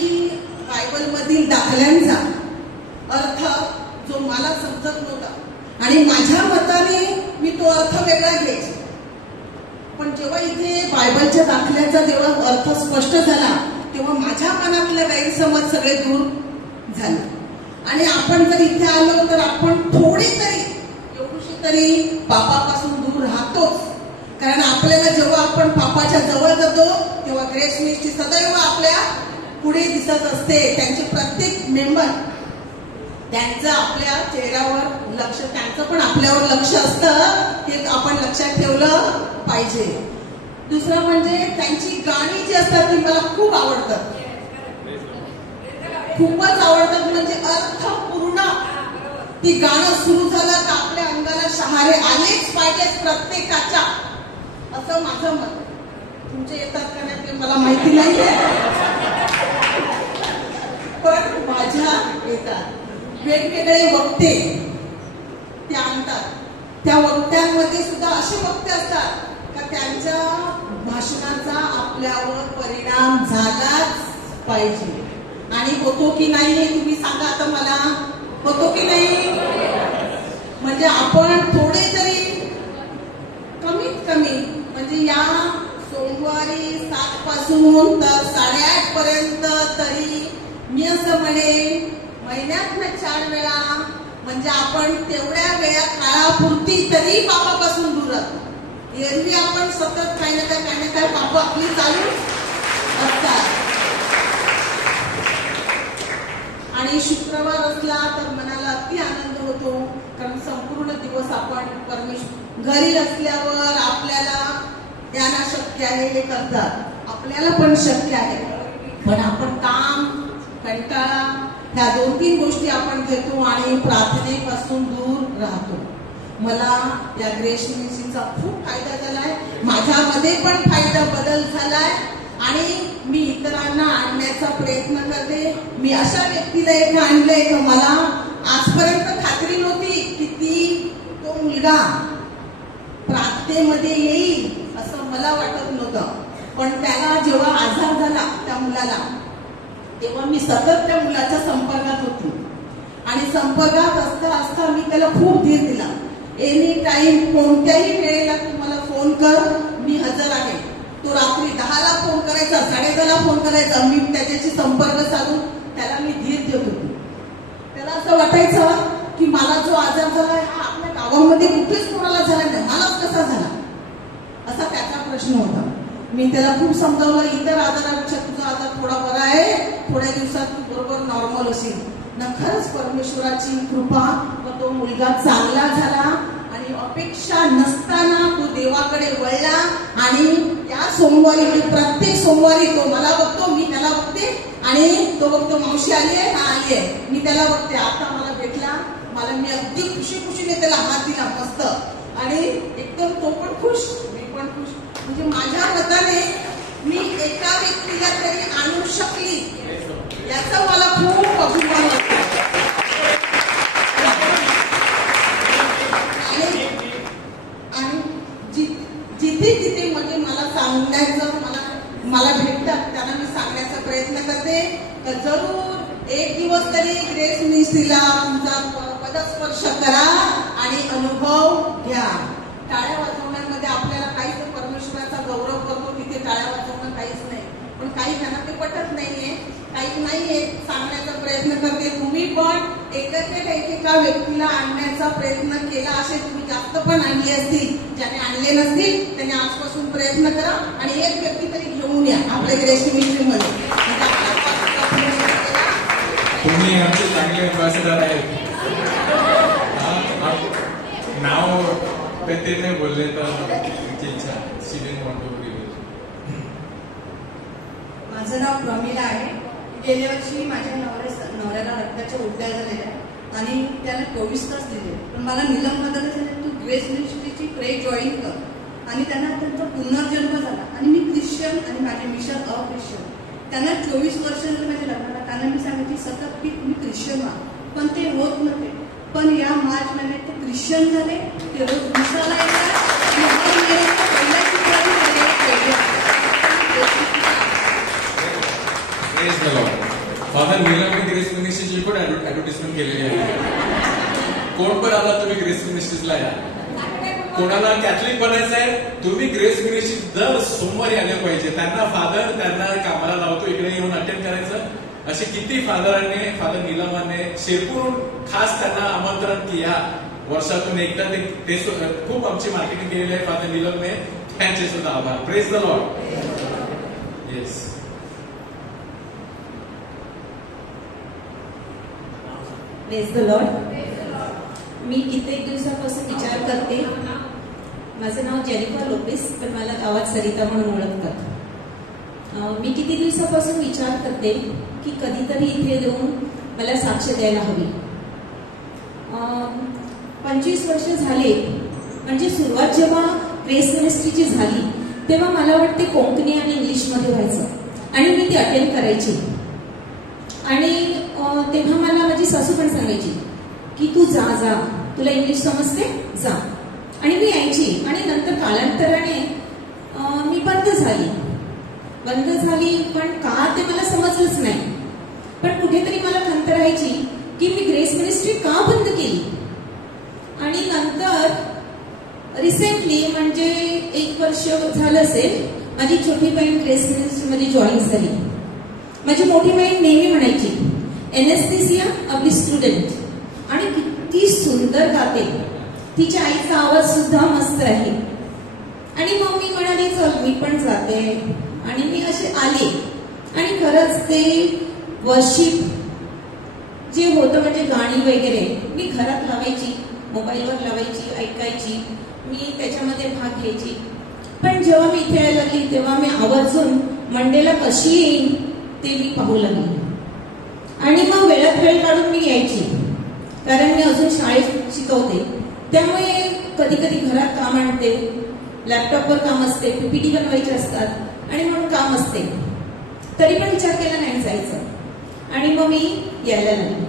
बायबलमधील दाखल्यांचा अर्थ जो मला समजत नव्हता आणि माझ्या मताने मी तो अर्थ वेगळा घ्यायचा, पण जेव्हा इथे बायबलच्या दाखल्याचा जेव्हा अर्थ स्पष्ट झाला तेव्हा माझ्या मनातले गैरसमज सगळे दूर झाले. आणि आपण जर इथे आलो तर आपण थोडी तरी एवढीशी तरी पापापासून दूर राहतोच. कारण आपल्याला जेव्हा आपण पापाच्या जवळ जातो तेव्हा ग्रेस मिनिस्ट्री सदैव आपल्या पुढे दिसत असते. त्यांचे प्रत्येक मेंबर त्यांचं आपल्या चेहऱ्यावर लक्ष, त्यांचं पण आपल्यावर लक्ष असतं, हे आपण लक्षात ठेवलं पाहिजे. दुसरं म्हणजे त्यांची गाणी जी असतात ती मला खूप आवडतात, खूपच आवडतात. म्हणजे अर्थपूर्ण ती गाणं सुरू झालं तर आपल्या अंगाला शहारे आलेच पाहिजेत प्रत्येकाच्या, असं माझं मत. तुमचे येतात का नाही ते मला माहिती नाहीये, पण माझ्या येतात. वेगवेगळे वक्ते ते आणतात. त्या वक्त्यांमध्ये सुद्धा असे वक्ते असतात का त्यांच्या भाषणाचा आपल्यावर परिणाम झालाच पाहिजे. आणि होतो की नाही हे तुम्ही सांगा आता मला, होतो की नाही? म्हणजे आपण थोडे तरी कमीत कमी म्हणजे या पासून तर 8:30 पर्यंत, तरी मी असं म्हणेन महिन्यातनं 4 वेळा, म्हणजे आपण तेवढ्या वेळा काळापुरती तरी पापापासून दूर राहतो. एरवी आपण सतत काही ना काय पाप आपली चालू असतात. आणि शुक्रवार असला तर मनाला अति आनंद होतो, कारण संपूर्ण दिवस आपण घरी असल्यावर आपल्याला ज्यांना शक्य आहे हे करतात, आपल्याला पण शक्य आहे, पण आपण काम, कंटाळा ह्या 2-3 गोष्टी आपण घेतो आणि प्रार्थनेपासून दूर राहतो. मला या ग्रेस मिनिस्ट्रीचा खूप फायदा झालाय, माझ्यामध्ये पण बदल झालाय आणि मी इतरांना आणण्याचा प्रयत्न करते. मी अशा व्यक्तीला एक आणलंय की मला आजपर्यंत खात्री नव्हती की तो मुलगा प्रार्थनेमध्ये येईल असं मला वाटत नव्हतं. पण त्याला जेव्हा आजार झाला त्या मुलाला, तेव्हा मी सतत त्या मुलाच्या संपर्कात होती आणि संपर्कात असता असता मी त्याला खूप धीर दिला. एनी टाइम, कोणत्याही वेळेला तू मला फोन कर, मी हजर आहे. तो रात्री 10ला फोन करायचा, 10:30ला फोन करायचा, मी त्याच्याशी संपर्क साधून त्याला मी धीर देत होते. त्याला असं वाटायचं की मला जो आजार झाला हा आपल्या गावामध्ये कुठेच कोणाला झाला नाही, मलाच कसा झाला, असा त्याचा प्रश्न होता. मी त्याला खूप समजावलं, इतर आजारापेक्षा तुझा आजार थोडा बरा आहे, थोड्या दिवसात तू बरोबर नॉर्मल असेल ना. खरंच परमेश्वराची कृपा, व तो मुलगा चांगला झाला आणि अपेक्षा नसताना तो देवाकडे वळला. आणि त्या सोमवारी, प्रत्येक सोमवारी तो मला बघतो, मी त्याला बघते, आणि तो बघतो मावशी आली आहे, हा आली आहे, मी त्याला बघते. आता मला भेटला, मी अगदी खुशीने त्याला हात दिला मस्त, आणि एकदम तो पण खुश, मी पण खुश. म्हणजे माझ्या मताने मी एका व्यक्तीला तरी आणू शकली याचा मला खूप अभिमान वाटतो. आणि जिथे जिथे म्हणजे मला सांगण्याचं मला भेटतात त्यांना मी सांगण्याचा प्रयत्न करते तर जरूर एक दिवस तरी ग्रेस मिनिस्ट्रीला तुमचा पदस्पर्श करा आणि अनुभव घ्या. टाळ्या वाजवण्यामध्ये आपल्याला काहीच, परमेश्वराचा गौरव करतो तिथे टाळ्या वाजवणं काहीच नाही, पण काही त्यांना ते पटत नाहीये, काही नाहीये. सांगण्याचा प्रयत्न करते. तुम्ही पण एकेका व्यक्तीला आणण्याचा प्रयत्न केला असेल, तुम्ही जास्त पण आणले असतील, ज्याने आणले नसतील त्याने आजपासून प्रयत्न करा आणि एक व्यक्ती तरी घेऊन या आपल्या ग्रेस मिनिस्ट्रीमध्ये. तुम्ही आमचे चांगले अँबॅसेडर आहेत. नाव ते नाही बोलले तर इच्छा सिलिंग म्हणतो. माझं नाव प्रमिला आहे. गेल्या वर्षी माझ्या नवऱ्याला रक्ताच्या उलट्या झालेल्या आणि त्याला 24 तास दिले, पण मला निलममध्ये झाले तू ग्रेस मिनिस्ट्रीची प्रे जॉईन कर, आणि त्यांना त्यांचा पुनर्जन्म झाला. आणि मी ख्रिश्चन आणि माझे मिस्टर अख्रिश्चन. त्यांना 24 वर्ष झाले माझ्या लग्नाला. त्यांना मी सांगितली सतत की तुम्ही ख्रिश्चन व्हा, पण ते होत नव्हते. पण या मार्च महिन्यात ते ख्रिश्चन झाले, ते रोज दिवसाला येतात. फादर नीलमने ग्रेस मिनिस्ट्रीची पण ऍडव्हर्टिजमेंट केलेली आहे. कोण पण आला तुम्ही ग्रेस मिनिस्ट्रीजला या. कोणाला कॅथलिक बनायचं आहे, तुम्ही ग्रेस मिनिस्ट्री दर सोमवारी आले पाहिजे. त्यांना कामाला लावतो, इकडे येऊन अटेंड करायचं. असे किती फादर नीलमाने शिरपूर खास त्यांना आमंत्रण की या वर्षातून एकदा ते खूप आमची मार्केटिंग केलेली आहे फादर नीलमने. त्यांचे सुद्धा आभार. Praise the Lord. Yes. Praise the Lord. मी कित्येक दिवसापासून विचार करते. माझं नाव जेनिफर लोपेस, पण मला गावात सरिता म्हणून ओळखतात. मी किती दिवसापासून विचार करते की कधीतरी इथे येऊन मला साक्ष द्यायला हवी. 25 वर्ष झाले, म्हणजे सुरुवात जेव्हा ग्रेस मिनिस्ट्रीची झाली तेव्हा मला वाटते कोकणी आणि इंग्लिशमध्ये व्हायचं आणि मी ती अटेंड करायची. आणि तेव्हा मला माझी सासू पण सांगायची की तू जा, तुला इंग्लिश समजते, जा. आणि मी यायची. आणि नंतर कालांतराने मी बंद झाली, पण का ते मला समजलंच नाही. पण कुठेतरी मला खंत राहायची की मी ग्रेस मिनिस्ट्री का बंद केली. आणि नंतर रिसेंटली, म्हणजे 1 वर्ष झालं असेल, माझी छोटी बहीण ग्रेस मिनिस्ट्रीमध्ये जॉईन झाली. माझी मोठी बहीण नेहमी म्हणायची एनेस्थेसिया आपली स्टुडंट आणि किती सुंदर गाते, तिच्या आईचा आवाज सुद्धा मस्त आहे. आणि मग मी म्हणाली चल मी पण जाते आणि मी असे आले. आणि खरंच ते वर्शिप जे होतं म्हणजे गाणी वगैरे मी घरात लावायची, मोबाईलवर लावायची, ऐकायची, मी त्याच्यामध्ये भाग घ्यायची. पण जेव्हा मी इथे यायला लागली तेव्हा मी आवर्जून मंडेला कशी येईन ते मी पाहू लागली. आणि मग वेळात वेळ काढून मी यायची, कारण मी अजून शाळेत शिकवते. त्यामुळे कधी कधी घरात काम आणते, लॅपटॉपवर काम असते, पीपीटी बनवायचे असतात आणि म्हणून काम असते. तरी पण विचार केला नाही जायचं. आणि मग मी यायला लागले.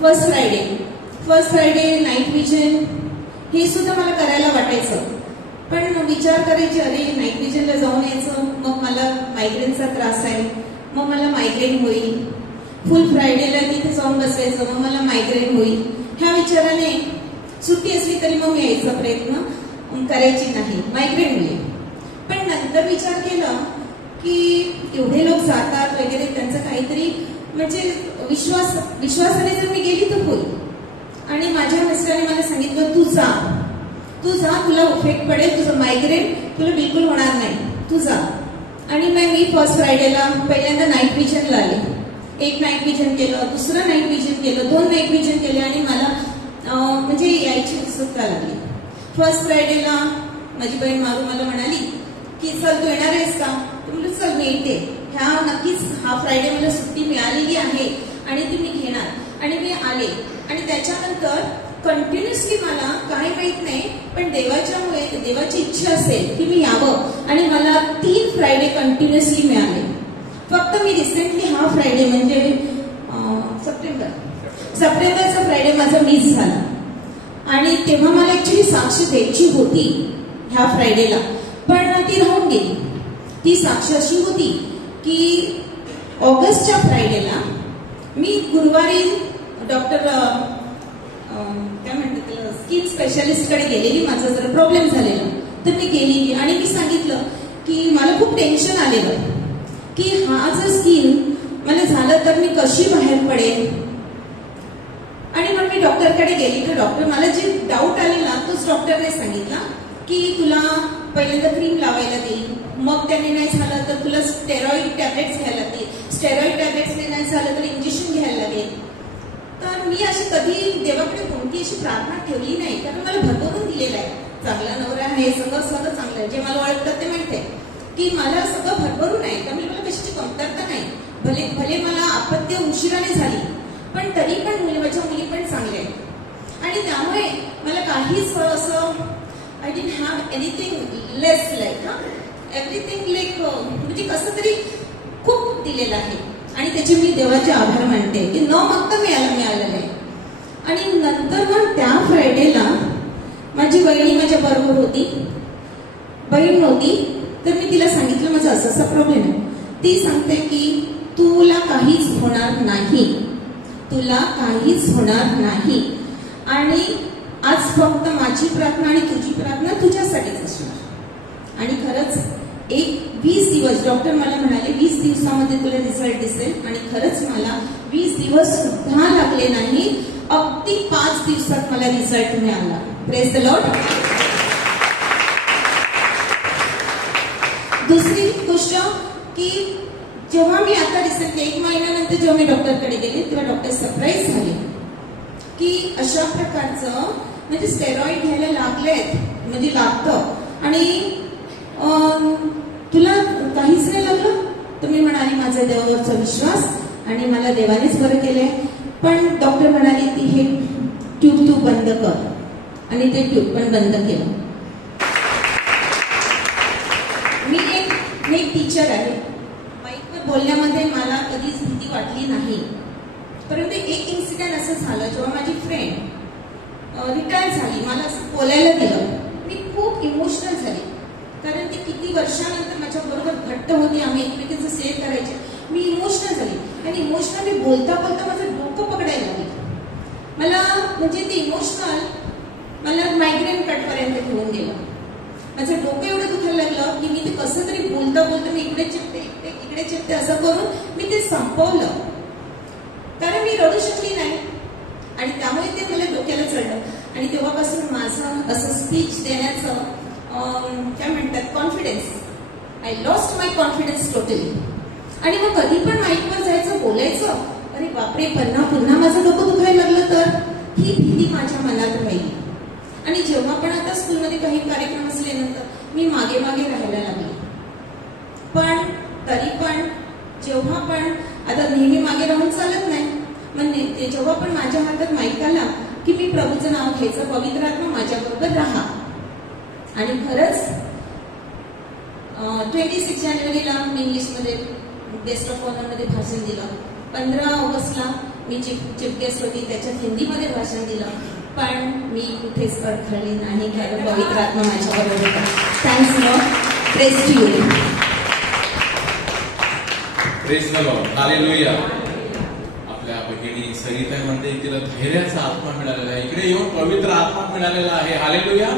फर्स्ट फ्रायडे नाईट विजन हे सुद्धा मला करायला वाटायचं. पण विचार करायचे अरे नाईट विजनला जाऊन यायचं, मग मला मायग्रेनचा त्रास आहे, मग मला मायग्रेन होईल. फुल फ्रायडेला तिथे जाऊन बसायचं, मग मला मायग्रेन होईल. ह्या विचाराने सुट्टी असली तरी मग मी यायचा प्रयत्न करायची नाही मायग्रेनमुळे. पण नंतर विचार केला की एवढे लोक जातात वगैरे, त्यांचं काहीतरी म्हणजे विश्वासाने जर मी गेली तर होईल. आणि माझ्या मिस्टरांनी मला सांगितलं तू जा, तुला इफेक्ट पडेल, तुझं मायग्रेन तुला बिलकुल होणार नाही, तू जा. आणि मग मी फर्स्ट फ्रायडेला पहिल्यांदा नाईट विजनला आले. एक नाईट विजन केलं, दुसरं नाईट विजन केलं, 2 नाईट विजन केले आणि मला म्हणजे यायची उत्सुकता लागली. फर्स्ट फ्रायडेला माझी बहीण मारू मला म्हणाली की चल तू येणार आहेस का? म्हणलं चल मी येते, ह्या नक्कीच हा फ्रायडे मला सुट्टी मिळालेली आहे आणि ती मी घेणार. आणि मी आले. आणि त्याच्यानंतर कंटिन्युअसली मला काही माहित नाही, पण देवाची इच्छा असेल की मी यावं आणि मला 3 फ्रायडे कंटिन्युअसली मिळाले. फक्त मी रिसेंटली हा फ्रायडे म्हणजे सप्टेंबरचा फ्रायडे माझा मिस झाला. आणि तेव्हा मला ऍक्च्युली साक्ष द्यायची होती ह्या फ्रायडेला, पण ती राहून गेली. ती साक्ष अशी होती की ऑगस्टच्या फ्रायडेला मी गुरुवारी डॉक्टर काय म्हणतात त्याला स्किन स्पेशालिस्टकडे गेलेली, माझा जरा प्रॉब्लेम झालेला. तर मी गेली आणि मी सांगितलं की मला खूप टेन्शन आलेलं की हा जर स्किन मला झालं तर मी कशी बाहेर पडेल. आणि मग मी डॉक्टरकडे गेली तर डॉक्टर मला जे डाऊट आलेला तोच डॉक्टरने सांगितला की तुला पहिल्यांदा क्रीम लावायला देईल, मग त्याने नाही झालं तर तुला स्टेरॉइड टॅब्लेट्स घ्यायला लागतील, स्टेरॉइड टॅब्लेट्सने नाही झालं तर इंजेक्शन घ्यायला लागेल. तर मी अशी कधी देवाकडे कोणती अशी प्रार्थना ठेवली नाही, कारण मला भरभरून दिलेलं आहे. चांगला नवरा आहे, सगळं चांगलं आहे, जे मला ओळखतात ते माहिती आहे की मला सगळं भरभरून आहे, त्यामुळे मला कशाची कमतरता नाही. भले मला आपत्ती उशिराने झाली, पण तरी पण माझ्या मुली पण चांगल्या आहेत. आणि त्यामुळे मला काहीच असं I didn't have anything less like everything like म्हणजे कसं तरी खूप दिलेलं आहे. आणि त्याचे मी देवाचे आभार मानते की न मागता मिळालेलं आहे. आणि नंतर मग त्या फ्रायडेला माझी बहिणी माझ्या बरोबर होती, बहीण नव्हती. तर मी तिला सांगितलं माझा असा प्रॉब्लेम आहे. ती सांगते की तुला काहीच होणार नाही, तुला काहीच होणार नाही. आणि आज फक्त माझी प्रार्थना आणि तुझी प्रार्थना तुझ्यासाठीच असणार. आणि खरंच 20 दिवस डॉक्टर मला म्हणाले 20 दिवसामध्ये तुला रिझल्ट दिसेल. आणि खरंच मला 20 दिवस सुद्धा लागले नाही, अगदी 5 दिवसात मला रिझल्ट मिळाला. Praise the Lord. दुसरी गोष्ट की जेव्हा मी आता रिसेंटली 1 महिन्यानंतर जेव्हा मी डॉक्टरकडे गेले तेव्हा डॉक्टर सरप्राईज झाले की अशा प्रकारचं म्हणजे स्टेरॉइड घ्यायला लागलेत, म्हणजे लागतं आणि तुला काहीच नाही लागलं. तर मी म्हणाली माझा देवावरचा विश्वास आणि मला देवानेच बरं केलंय. पण डॉक्टर म्हणाले ती हे ट्यूब तू बंद कर, आणि ते ट्यूब पण बंद केलं. मी एक टीचर आहे, माईकवर बोलण्यामध्ये मला कधीच भीती वाटली नाही. परंतु एक इन्सिडेंट असं झालं जेव्हा माझी फ्रेंड रिटायर झाली, मला असं बोलायला दिलं. मी खूप इमोशनल झाले, कारण ती किती वर्षानंतर माझ्या बरोबर घट्ट होती, आम्ही एकमेकांचं शेअर करायचे. मी इमोशनल झाली आणि इमोशनली बोलता बोलता माझं डोकं पकडायला लागलं. मला म्हणजे ते इमोशनल मला मायग्रेन कटपर्यंत घेऊन गेलं. माझं डोकं एवढं दुखायला लागलं की मी ते कसं तरी बोलता बोलता मी इकडे चिपते इकडे चिपते असं करून मी ते संपवलं, कारण मी रडू शकली नाही आणि त्यामुळे ते मला डोक्याला चढलं. आणि तेव्हापासून माझं असं स्पीच देण्याचं काय म्हणतात confidence, I lost my confidence totally. आणि मग कधी पण माईकवर जायचं बोलायचं, अरे बापरे पुन्हा माझं डोकं दुखायला लागलं तर, ही भीती माझ्या मनात राहिली. आणि जेव्हा पण आता स्कूलमध्ये काही कार्यक्रम असल्यानंतर मी मागे मागे राहायला लागले. पण तरी पण जेव्हा पण आता नेहमी मागे राहून चालत नाही, म्हणजे जेव्हा पण माझ्या हातात माईक आला की मी प्रभूचं नाव घ्यायचं, पवित्र आत्मा माझ्याबरोबर राहा. आणि खरंच 26 जानेवारीला मी इंग्लिशमध्ये गेस्ट ऑफ ऑनरमध्ये भाषण दिलं. 15 ऑगस्टला मी चीफ गेस्ट होती, त्याच्यात हिंदीमध्ये भाषण दिलं. पण मी कुठेच अडखळले नाही, कारण पवित्र आत्मा माझ्याबरोबर होता. Thanks Lord, praise to you. Praise the Lord, hallelujah. आपल्या भगिनी सरिता म्हणते तिला धैर्याचा आत्मा मिळालेला आहे, इकडे येऊन पवित्र आत्मा मिळालेला आहे. हालेलुया.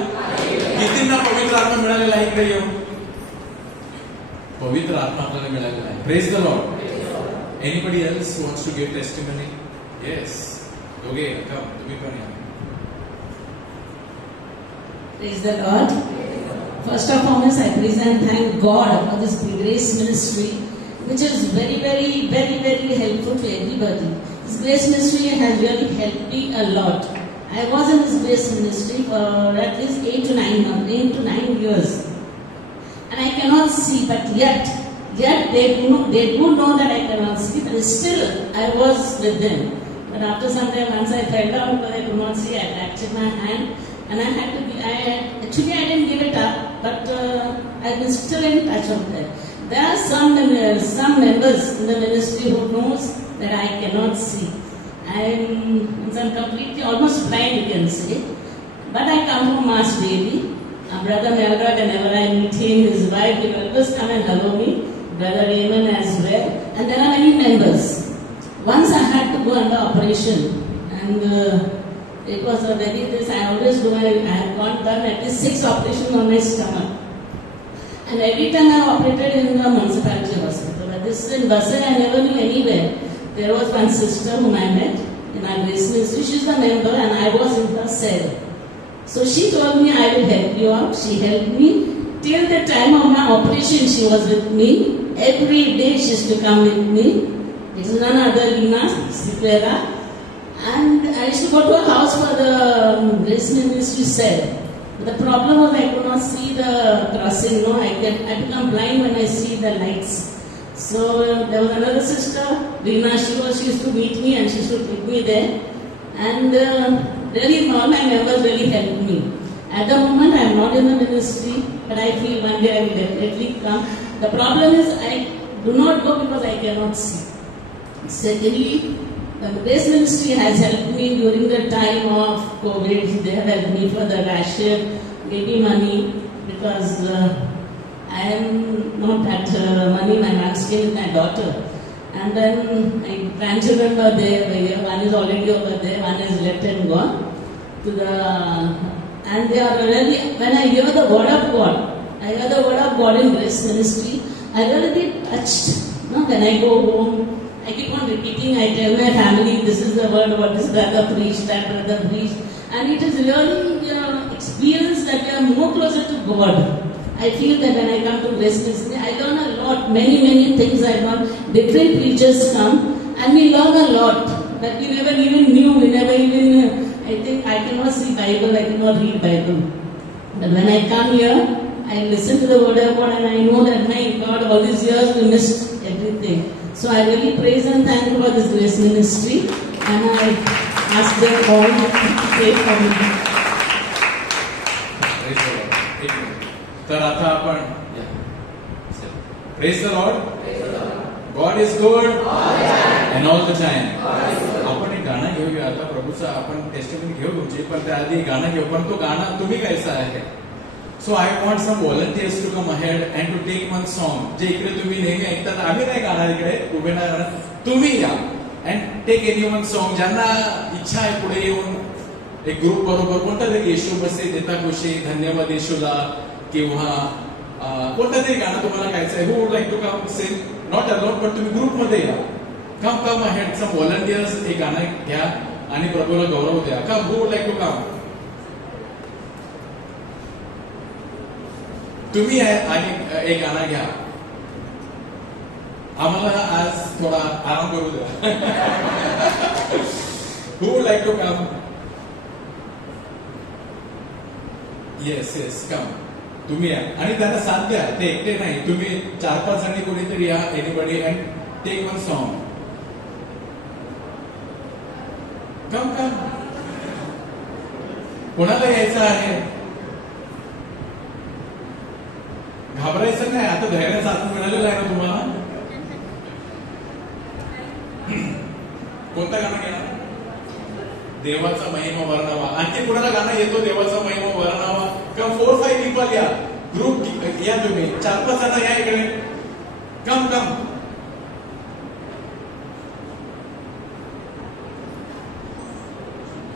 कितींना पवित्र आत्मा मिळालेला आहे इकडे येऊन? पवित्र आत्मा आपल्याला मिळालेला आहे. Praise the Lord. Anybody else wants to give testimony? Yes, दोघे कम, तुम्ही पण या. Praise the Lord. First and foremost, I praise and thank God for this grace ministry, which is very, very, very, very helpful to everybody. This grace ministry has really helped me a lot. I was in this grace ministry for at least 8 to 9 years, and I cannot see, but yet they do know that I cannot see, but still I was with them. But after some time, once I fell down because I could not see, I fractured my hand. And I didn't give it up, but I've been still in touch with them. There are some members in the ministry who knows that I cannot see. I'm completely, almost blind, you can say. But I come from Mass Daily. Brother Melra, whenever I meet him, his wife, he will always come and hello me. Brother Raymond as well. And there are many members. Once I had to go under operation, and it was a very this. I always do. I have done at least 6 operations on my stomach, and every time I operated in the municipality hospital. But this in Vasai, I never knew anywhere. There was one sister whom I met in our grace ministry. She's a member, and I was in her cell. So she told me, "I will help you out." She helped me till the time of my operation. She was with me every day. She used to come with me. It is none other Lina Sipera. And I used to go to a house for the grace ministry cell. But the problem was I could not see the crossing. No, I become blind when I see the lights. So there was another sister, Rina. She used to meet me and she used to take me there. And really, all my members really helped me. At the moment, I am not in the ministry, but I feel one day I will definitely come. The problem is I do not go because I cannot see. Secondly, the grace ministry has helped me during the time of COVID. They have helped me for the ration, gave me money because I am not that money. My man stayed with my daughter, and then my grandchildren were there. One is already over there. One is left and gone to the. And they are really. When I hear the word of God, I hear the word of God in grace ministry. I really get touched. No, when I go home, I keep on repeating, I tell my family, this is the word, what this brother preached, that brother preached. And it is really experience that we are more closer to God. I feel that when I come to grace ministry, I learn a lot, many things I learn. Different preachers come and we learn a lot that we never even knew, we never even, I think I cannot see Bible, I cannot read Bible. But when I come here, I listen to the word of God and I know that my God, all these years we missed everything. So I really praise and thank you for this grace ministry, and I ask them all to pray for me. Praise the Lord. तर आता आपण Praise the Lord. God is good and all the time. आपण एक गाणं घेऊया आता प्रभूचा, आपण testimony घेऊ तुमची, पण त्याआधी गाणं घेऊ. पण तो गाणं तुम्ही गायचं आहे. So I want some volunteers to come ahead and to take one song. जे इकडे तुम्ही नेहमी ऐकतात, आम्ही नाही गाणार इकडे, उभे नाही राहणार, तुम्ही या and take any one song. ज्यांना इच्छा आहे पुढे येऊन एक ग्रुप बरोबर कोणता तरी येशू बसे देता खुशी, धन्यवाद येशूला, किंवा कोणतं तरी गाणं तुम्हाला गायचं आहे. Who would like to come sing, not alone पण तुम्ही ग्रुपमध्ये या. कम कम अहेड सम व्हॉलंटियर्स, हे गाणं घ्या आणि प्रभूला गौरव द्या. कम, हू वुड लाईक टू कम. तुम्ही आणि एक गाणं घ्या. आम्हाला आज थोडा आराम करू द्या. Who would like to come. Yes yes come. तुम्ही या आणि त्यांना साथ द्या. ते एकटे नाही, तुम्ही 4-5 जणी कोणीतरी या. Anybody and take one song. Come come. कोणाला यायचं आहे? घाबरायचं नाही. आता धैर्याचा हात मिळालेला आहे ना तुम्हाला. कोणता गाणं घेणार? देवाचा महिमा वर्णावा. आणखी कुणाला गाणं येतो देवाचा महिमा वर्णावा? कम 4-5 पीपल या. ग्रुप या, तुम्ही 4-5 जण या इकडे. Come come.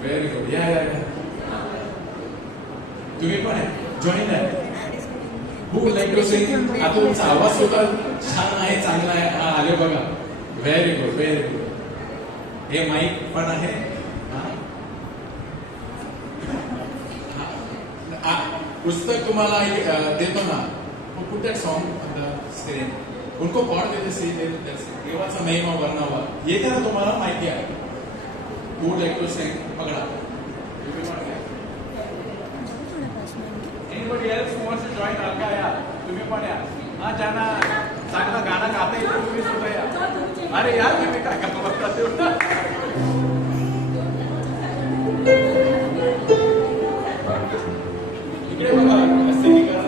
Very good. या या या. तुम्ही पण आहे, जॉईन आहे. Who like to sing. आता तुमचा आवाज सुद्धा छान आहे, चांगला आहे. हा आले बघा. Very good very good. हे माईक पण आहे. पुस्तक तुम्हाला देतो ना. Put that song on the screen. उनको पढ़ देते सी देवाचा महिमा वर्णावा. येते ना तुम्हाला माहिती आहे. Who like to sing. पकडा. Anybody else who wants to join Alka या. तुम्ही पण या. हा ज्यांना चांगलं गाणं गाता येतं तुम्ही सुद्धा या. अरे यार तुम्ही काय करता? इकडे बघा. सिंगिंग करा.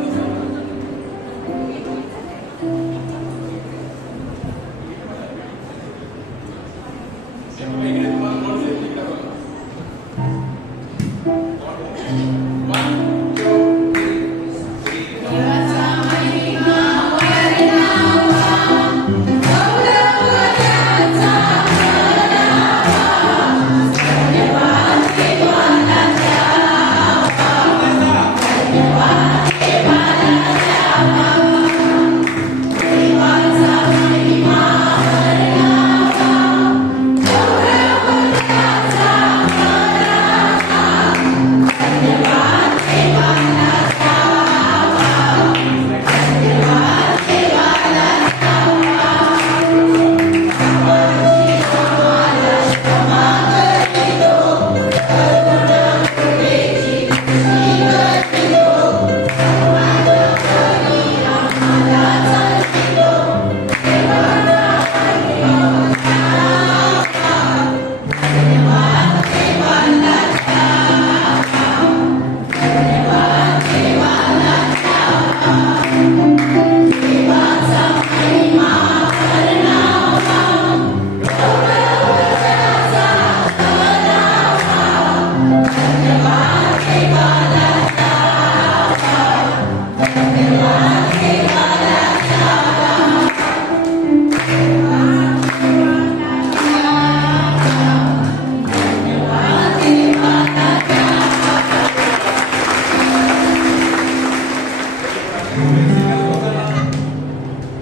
इकडे तुम्हाला कोण असेल तिकडे बघा. 1 2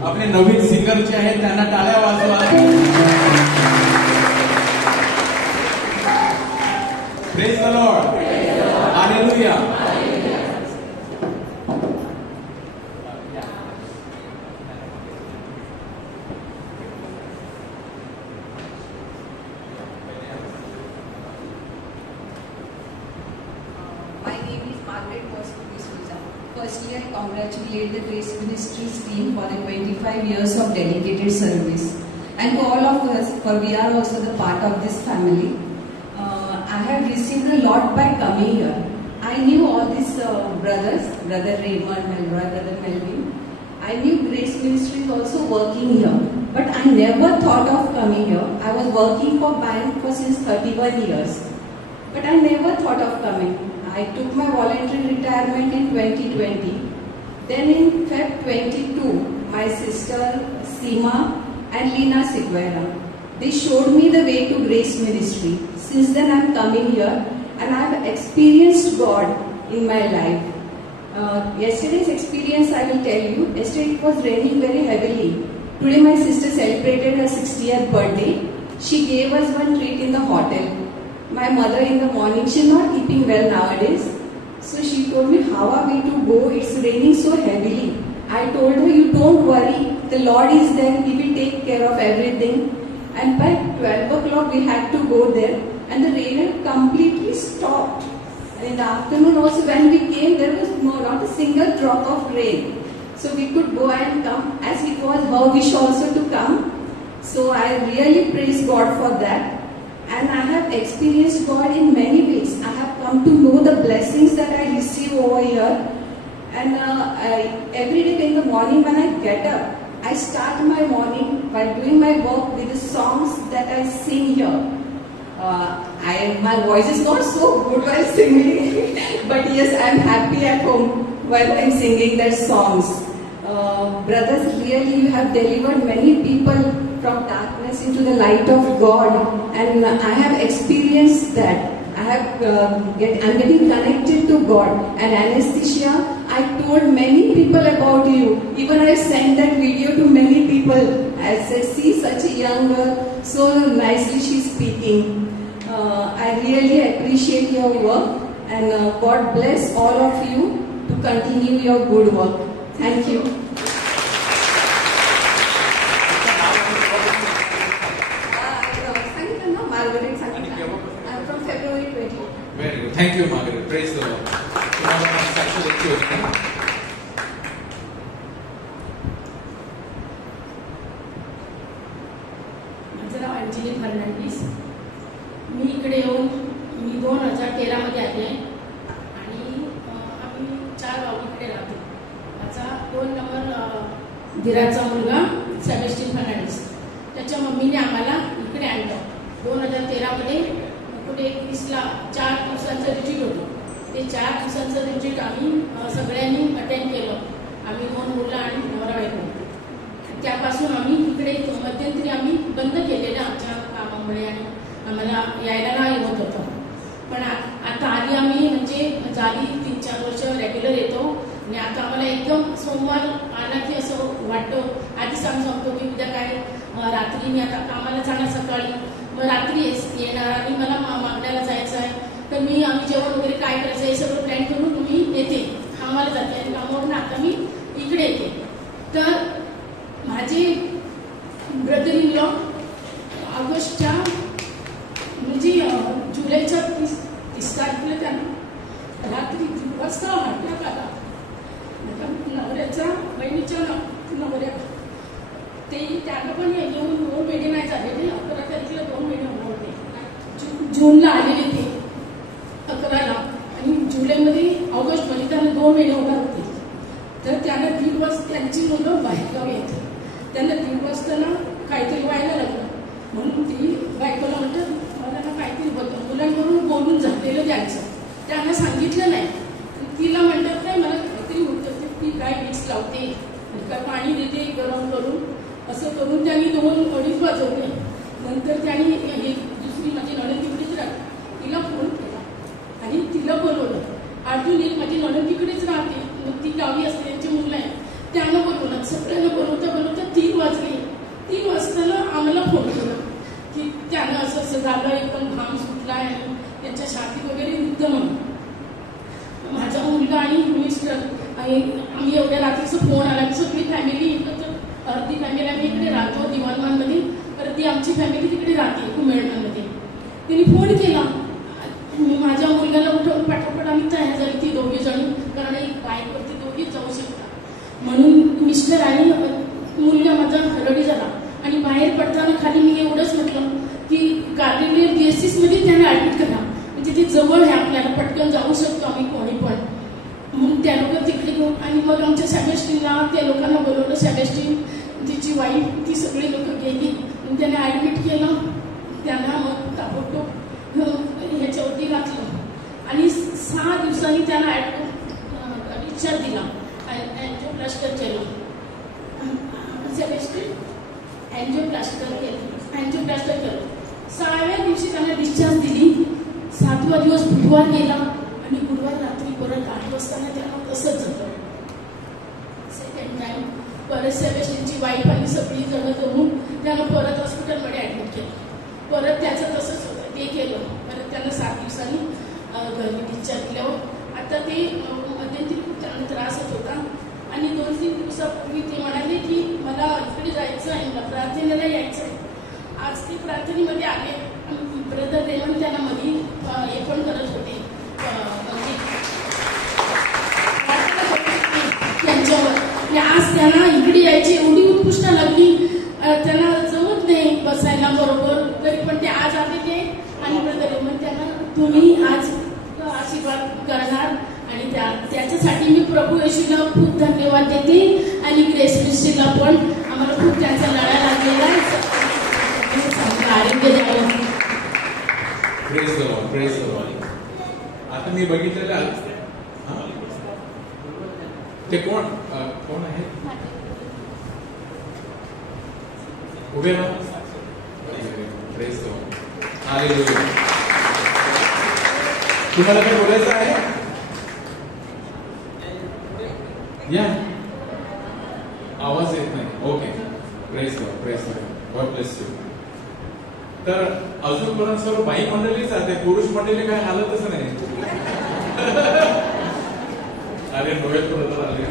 आपले नवीन सिंगर जे आहेत त्यांना टाळ्या वाजवा. Praise the Lord. Hallelujah. Firstly, I congratulate the Grace Ministries team for the 25 years of dedicated service, and to all of us, for we are also the part of this family. I have received a lot by coming here. I knew all these brothers, Brother Raymond, Melroy, Brother Melvin. I knew Grace Ministries also working here, but I never thought of coming here. I was working for bank for since 31 years, but I never thought of coming. I took my voluntary retirement in 2020. Then in Feb 22, my sister Seema and Lina Seguera, they showed me the way to Grace Ministry. Since then I am coming here and I have experienced God in my life. Yesterday's experience I will tell you. Yesterday it was raining very heavily. Today my sister celebrated her 60th birthday. She gave us one treat in the hotel. My mother in the morning, she's not keeping well nowadays. So she told me, how are we to go? It's raining so heavily. I told her, you don't worry. The Lord is there. He will take care of everything. And by 12 o'clock we had to go there. And the rain had completely stopped. And in the afternoon also when we came, there was not a single drop of rain. So we could go and come, as it was her wish also to come. So I really praise God for that. And I have experienced God in many ways. I have come to know the blessings that I receive over here. And every day in the morning when I get up, I start my morning by doing my work with the songs that I sing here. My voice is not so good while singing, but yes, I am happy at home while I am singing their songs. Brothers, really you have delivered many people from darkness into the light of God, and I have experienced that. I'm getting connected to God. And Anastasia, I told many people about you. Even I sent that video to many people. I said, see, such a young girl, so nicely she's speaking. I really appreciate your work, and God bless all of you to continue your good work. Thank you. I'm from February 20. Very good. Thank you, Margaret. Praise the Lord. माझं नाव अंजली फर्नांडिस. मी इकडे येऊन 2013 मध्ये आले आणि आम्ही 4 गाव इकडे राहतो. माझा 2 नंबर दिराचा मुलगा सेबॅस्टियन फर्नांडिस, त्याच्या मम्मीने आम्हाला इकडे आणलं. 2013 मध्ये कुठे 21ला 4 दिवसांचं रिट्रीट होतं. ते 4 दिवसांचं रिट्रीट आम्ही सगळ्यांनी अटेंड केलं. आम्ही 2 मुलं आणि नवरा बायको. त्यापासून आम्ही इकडे मध्यंतरी आम्ही बंद केलेलं आमच्या कामामुळे आणि आम्हाला यायला नाही होत होतं. पण आता आधी आम्ही म्हणजे झाली 3-4 वर्ष रेग्युलर येतो. आणि आता आम्हाला एकदम सोमवार आला की असं वाटतं, आधी सांगतो की उद्या काय रात्री मी आता कामाला जाणार सकाळी, मग रात्री येणार आणि मला मागण्याला जायचं आहे. तर आम्ही जेवण वगैरे काय करायचं हे सगळं प्लॅन करून मी येते, कामाला जाते आणि कामावरून आता मी इकडे येते. तर माझे ब्रदर इन लॉ ऑगस्टच्या म्हणजे जुलैच्या 30 तारखेला त्यांना रात्री 2 वाजता अटॅक आला. नवऱ्याच्या बहिणीच्या नवऱ्या त्यांना पण येऊन 2 महिने नाही झालेले. 11 तारखेला 2 महिने होते. जूनला आलेले ते 11ला आणि जुलैमध्ये ऑगस्टमध्ये त्यांना 2 महिने होणार होते. तर त्यांना 1:30 वाजता त्यांची मुलं बाहेरगावी येते. त्यांना 1:30 वाजता ना काहीतरी व्हायला लागलं म्हणून ती बायकोला म्हणतात मला ना काहीतरी बघ मुलांकडून बोलून झालेलं द्यायचं. त्यांना सांगितलं नाही. तिला म्हणतात नाही मला काहीतरी होतं. ती काय मिक्स लावते, काय पाणी देते गरम करून, असं करून त्यांनी 2-2:30 वाजवले. नंतर त्यांनी दुसरी माझी नणंद तिकडेच राहते, तिला फोन केला आणि तिला बोलवलं. अजून एक माझी नणंद तिकडेच राहते, मग ती गावी असते, त्यांची मुलं आहे, त्यांना बोलवलं. सगळ्यांना बोलवता 3 वाजले. 3 वाजताना आम्हाला फोन केला की त्यांना असं झालं, एकदम घाम सुटला आणि त्यांच्या छातीत वगैरे दुखतं म्हणून. माझा मुलगा आणि मिस्टर आणि आम्ही एवढ्या रात्रीचा फोन आला. सगळी फॅमिली एकत्र, अर्धी फॅमिली आम्ही इकडे राहतो दिवाणमानमध्ये, तर ती आमची फॅमिली तिकडे राहते कुमेळमध्ये. तिने फोन केला. माझ्या मुलगाला उठवून पाठोपाठ आम्ही तयार झाली ती 2 जणी, कारण एक बाईकवरती 2 जाऊ शकतात म्हणून. मिस्टर आणि मुलगा माझा रडी झाला आणि बाहेर पडताना खाली मी एवढंच म्हटलं की कार्डिनल केसेसमध्ये त्यांना ऍडमिट करा, म्हणजे ते जवळ आहे आपल्याला, पटकन जाऊ शकतो आम्ही कोणी पण. म्हणून त्या लोक तिकडे घेऊन आणि मग आमच्या सेबॅस्टियनला त्या लोकांना बोलवलं. सेबॅस्टियन, तिची वाईफ, ती सगळी लोक गेली. त्यांना ऍडमिट केलं. त्यांना मग ताबडतोब ह्याच्यावरती घातलं आणि 6 दिवसांनी त्यांना डिस्चार्ज दिला. अँजिओप्लास्टर केलं. सेबॅस्टियन अँजिओप्लास्टर केलं. 6व्या दिवशी त्यांना डिस्चार्ज दिली. 7वा दिवस बुधवार गेला आणि बुधवार रात्री परत 8 वाजता त्यांना तसंच सेबेस्टिनची वाईफ आणि सगळी जण जमून त्याला परत हॉस्पिटलमध्ये ॲडमिट केलं. परत त्याचं तसंच होतं, ते केलं. परत त्यांना 7 दिवसांनी घरी डिस्चार्ज दिल्यावर आता ते मध्यंतरी खूप त्यांना त्रास होत होता. आणि 2-3 दिवसापूर्वी ते म्हणाले की मला इकडे जायचं आहे, मला प्रार्थनेला यायचं आहे. आज ते प्रार्थनेमध्ये आले. ब्रदर रेमन त्यांना मध्ये हे पण करत होते, त्यांच्यावर. आज त्यांना इकडे यायची एवढी उत्कृष्ट लागली, त्यांना जमत नाही बसायला बरोबर, तरी पण ते आज आले ते. आणि ब्रदर रेमन त्यांना तुम्ही आज आशीर्वाद करणार आणि त्याच्यासाठी मी प्रभू येशूला खूप धन्यवाद देते. आणि ग्रेस मिनिस्ट्रीला पण आम्हाला खूप त्यांचा लढा लागलेला आहे. आरोग्य द्यावं. Praise the Lord, praise the Lord. आता मी बघितलेलं ते कोण आहे उभे राहा. Praise the Lord. हालेलुया. तुम्हाला काय बोलायचं आहे? या आवाज येत नाही. Okay. Praise the Lord, praise the Lord. God bless you. तर अजूनपर्यंत सर्व बाई मंडळीच आहे, पुरुष मंडळी काय हालतच नाही. अरे नोवेल बरोबर आले.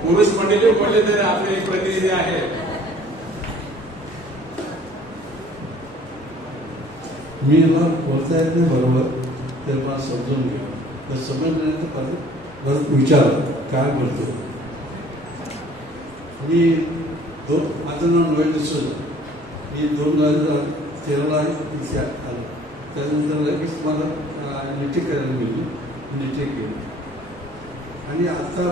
पुरुष मंडळी बोलले तर आपले एक प्रतिनिधी आहे. मी बोलता येत नाही बरोबर, तर मला समजून घ्या. तर समजण्यानंतर परत विचार काय बोलतो. मी माझं नाव नोवेल डिसूजा. मी 2013ला इथे आलो. त्यानंतर लगेच मला निटी करायला मिळली, निटी केली. आणि आता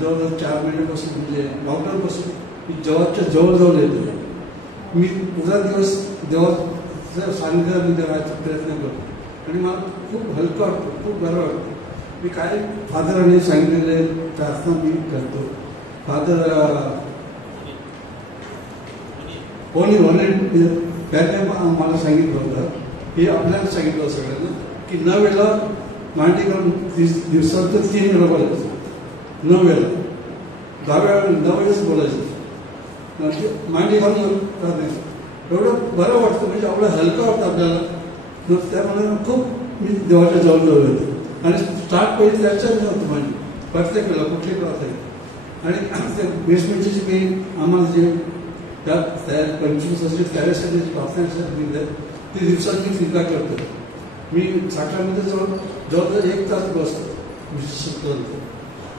जवळजवळ 4 महिन्यापासून म्हणजे लॉकडाऊनपासून मी जवळच्या जवळ जाऊन येतो. मी पुरा दिवस देवाचं सानिध्यामध्ये राहायचा प्रयत्न करतो आणि मला खूप हलकं वाटतं, खूप बरं वाटतं. मी काय फादरांनी सांगितलेले प्रार्थना मी करतो. फादर त्याने मला सांगितलं होतं, हे आपल्याला सांगितलं सगळ्यांना की 9 वेळेला मांडी करून दिवसात 3 वेळा बोलायचं. 9 वेळेला 9 वेळेस बोलायचं. मांडी घालून एवढं बरं वाटतं, म्हणजे एवढं हलकं वाटतं आपल्याला. त्यामुळे खूप मी देवाच्या जवळ येतो. आणि स्टार्ट पहिले त्याच्याच नव्हतं मांडी प्रत्येक वेळेला कुठली प्रार्थना. आणि त्या बेसमेंटची काही आम्हाला जे त्या 25 वर्षाची त्यावेळेसाठी प्रार्थना दिलं ते दिवसात मी फिरका करतो. मी साखरामध्ये जवळजवळ 1 तास बसतो.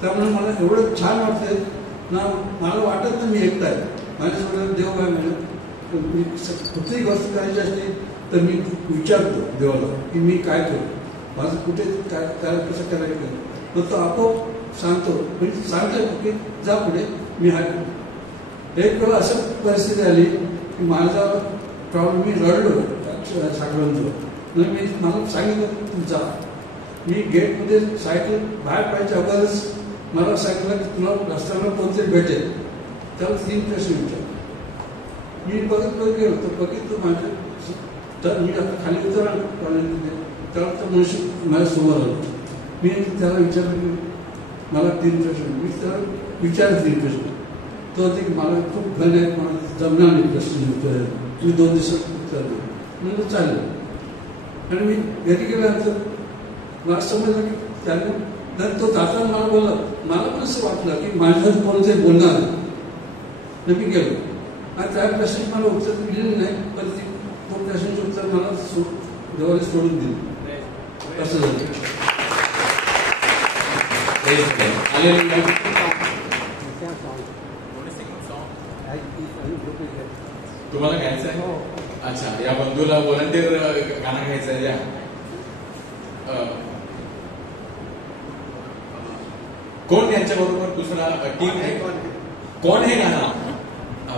त्यामुळे मला एवढं छान वाटतंय ना. मला वाटत नाही मी एकटा आहे, माझ्यासोबत देव काय म्हणत. मी कुठलीही गोष्ट करायची असली तर मी विचारतो देवाला की मी काय करू, माझं कुठे काय काय कसं करायचं. तर तो आपोआप सांगतो, म्हणजे सांगतो की जा पुढे, मी आहे. एक वेळा असं परिस्थिती आली की माझा प्रॉब्लेम, मी रडलो साखरांजवळ. मी मला सांगितलं तू जा. मी गेटमध्ये सायकल बाहेर पाहिजे अगोदरच मला सांगितलं की तुला रस्त्यावर कोणतरी भेटेल. त्याला 3 प्रश्न विचार. मी बघत गेलो तर बघितलं माझं. तर मी आता खाली उतरा त्याला तर मनुष्य माझ्यासमोर आलो. मी त्याला विचारलं की मला 3 प्रश्न. मी त्याला विचारलं 3 प्रश्न. तो ते मला खूप घन आहेत, मला जमणार नाही प्रश्न उत्तर. मी 2 दिवसात उत्तर दिलं. म्हणजे चालेल. आणि मी घरी गेल्यानंतर मला समजलं की त्याने तो जाताना मला बोलला. मला पण असं वाटलं की माझ्यावर कोणतरी बोलणार. मी गेलो आणि त्या प्रश्नाची मला उत्तर दिलेलं नाही, पण तो प्रश्नाचं उत्तर मला देवाने सोडून दिलं. असं झालं. तुम्हाला घ्यायचं आहे? अच्छा, या बंधूला व्हॉलंटियर गाणं घ्यायचं आहे. या कोण यांच्या बरोबर दुसरा टीम आहे? कोण हे गाणं?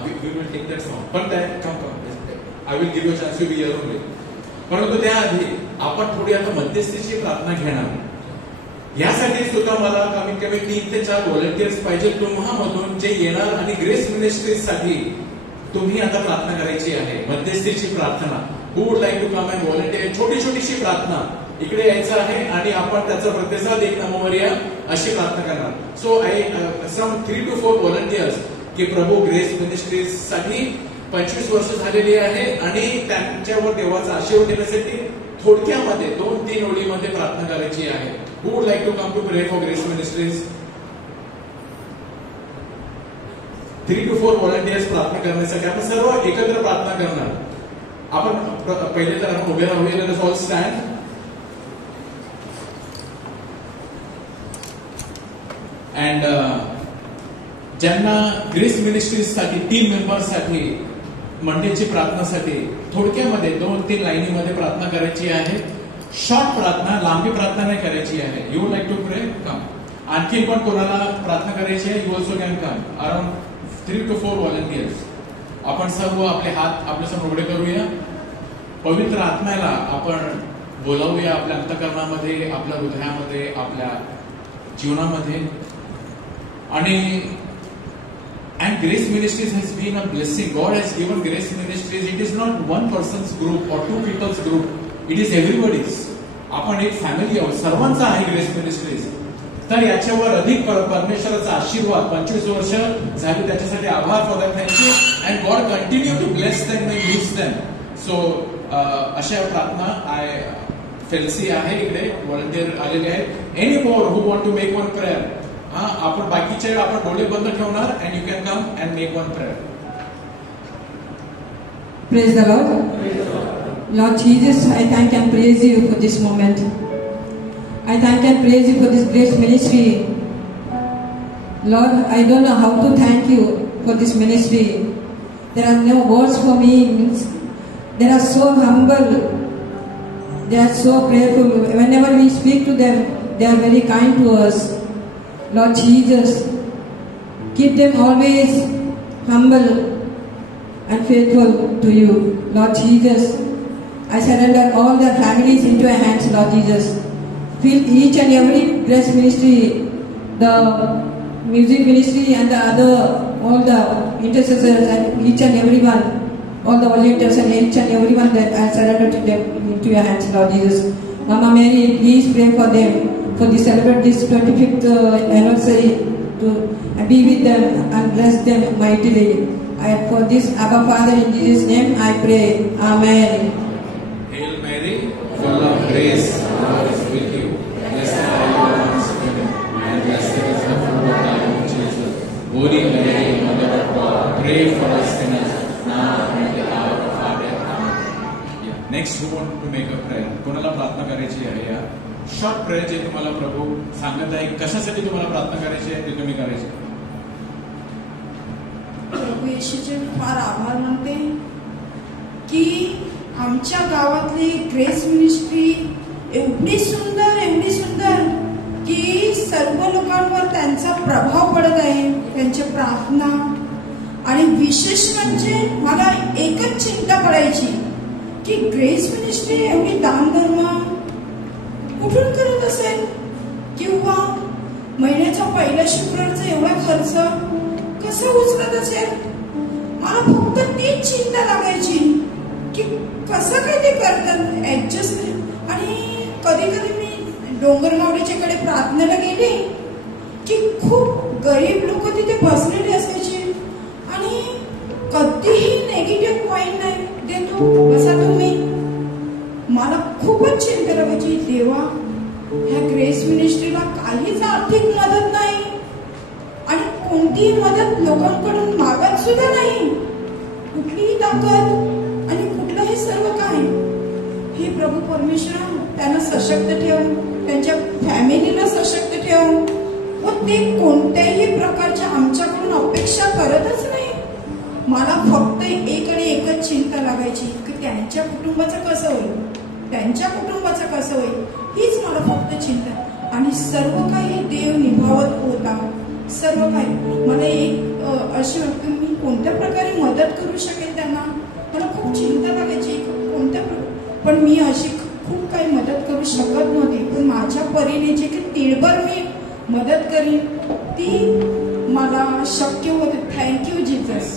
We will take that song. पण I will give you chance to be here only. परंतु त्याआधी आपण थोडी आता मध्यस्थीची प्रार्थना घेणार. यासाठी सुद्धा मला कमीत कमी 3 ते 4 व्हॉलंटियर्स पाहिजे तुम्हामधून, जे येणार आणि ग्रेस मिनिस्ट्रीज साठी तुम्ही आता प्रार्थना करायची आहे. मध्यस्थीची प्रार्थना. Who would like to come and volunteer? छोटी छोटीशी प्रार्थना. इकडे यायचं आहे आणि आपण त्याचा प्रतिसाद एक नमोवरिया अशी प्रार्थना करणार. So I some 3 to 4 volunteers की प्रभू ग्रेस मिनिस्ट्रीज साठी 25 वर्ष झालेली आहे आणि त्यांच्यावर देवाचा आशीर्वाद देण्यासाठी थोडक्यामध्ये 2-3 ओळीमध्ये प्रार्थना करायची आहे. Who would like to come to pray for Grace Ministries? 3 to 4 volunteers प्रार्थना करण्यासाठी आपण सर्व एकत्र प्रार्थना करणार. आपण पहिले तर आपण उभे राहूया. Let us all stand. And ज्यांना ग्रेस मिनिस्ट्रीज साठी टीम मेंबर्स साठी मंडेची प्रार्थनासाठी थोडक्यामध्ये 2-3 लाईनीमध्ये प्रार्थना करायची आहे. शॉर्ट प्रार्थना, लांबी प्रार्थना नाही करायची आहे. यू वुड लाईक टू प्रे? कम. आणखी पण कोणाला प्रार्थना करायची आहे? You also can come. Around 3 to 4 volunteers. आपण सर्व आपले हात आपल्या समोर उघडे करूया. पवित्र आत्म्याला आपण बोलावूया आपल्या अंतःकरणामध्ये, आपल्या हृदयामध्ये, आपल्या जीवनामध्ये. आणि and Grace Ministries has been a blessing. God has given Grace Ministries. It is not one person's group or 2 people's group. It is everybody's. आपण एक फॅमिली आहोत, सर्वांचा आहे ग्रेस मिनिस्ट्रीज. तर याच्यावर अधिक परमेश्वराचा आशीर्वाद 25 वर्ष झाली त्याच्यासाठी आभार for that. Thank you. And God continue to bless them and use them. So अशा प्रार्थना फेल्सी आहे इकडे, व्हॉलंटियर आलेले आहेत. Any more who want to make one prayer? आपण बाकीचे आपण डोळे बंद ठेवणार and you can come and make one prayer. Praise the Lord. Lord Jesus, I thank and praise you for this moment. I thank and praise you for this great ministry. Lord, I don't know how to thank you for this ministry. There are no words for me. They are so humble. They are so prayerful. Whenever we speak to them, they are very kind to us. Lord Jesus, keep them always humble and faithful to you. Lord Jesus, I surrender all the families into your hands, Lord Jesus. Fill each and every grace ministry, the music ministry and the other, all the intercessors and each and everyone, all the volunteers and each and everyone that I surrender to them into your hands, Lord Jesus. Mama Mary, please pray for them. For this celebrate this 25th anniversary, to be with them and bless them mightily. And for this, Abba Father, in Jesus' name, I pray. Amen. Hail Mary, full of grace, the Lord is with you. Blessed are you amongst women, and blessed is the fruit of thy womb, Jesus. Holy Mary, Mother of God, pray for us sinners, now and at the hour of our death. Amen. Next, who want to make a prayer? कोणाला प्रार्थना करायची आहे? या short prayer जे तुम्हाला प्रभू सांगत आहे, कशासाठी तुम्हाला प्रार्थना करायची आहे ते तुम्ही करायची. प्रभू येशूचे फार आभार मानते की आमच्या गावातली ग्रेस मिनिस्ट्री एवढी सुंदर की सर्व लोकांवर त्यांचा प्रभाव पडत आहे, त्यांच्या प्रार्थना. आणि विशेष म्हणजे मला एकच चिंता पडायची की ग्रेस मिनिस्ट्री एवढी दानधर्म कुठून करत असेल, किंवा महिन्याच्या पहिल्या शुक्रवारचा एवढा खर्च कसा उचलत असेल. मला फक्त तीच चिंता लागायची की कसं काय ते करतात ऍडजस्ट. आणि कधी कधी मी डोंगरमावडीच्या कडे प्रार्थनेला गेले की खूप गरीब लोक तिथे बसलेले असायचे आणि कधीही नेगेटिव्ह पॉइंट नाही देतो बसा तुम्ही. मला खूपच चिंता लागायची, देवा ह्या ग्रेस मिनिस्ट्रीला काहीच आर्थिक मदत नाही आणि कोणतीही मदत लोकांकडून मागत सुद्धा नाही, कुठलीही ताकद आणि कुठलंही सर्व काय. हे प्रभू परमेश्वर त्यांना सशक्त ठेव, त्यांच्या फॅमिलीला सशक्त ठेव व ते कोणत्याही प्रकारच्या आमच्याकडून अपेक्षा करतच नाही. मला फक्त एक आणि एकच चिंता लागायची की त्यांच्या कुटुंबाचं कसं होईल, त्यांच्या कुटुंबाचं कसं होईल, हीच मला फक्त चिंता. आणि सर्व काही देव निभावत होता, सर्व काही. मला एक अशी वाटते मी कोणत्या प्रकारे मदत करू शकेल त्यांना. मला खूप चिंता लागायची कोणत्या पण मी अशी खूप काही मदत करू शकत नव्हती. पण माझ्या परीने जे की तिळभर मी मदत करीन ती मला शक्य होते. Thank you Jesus.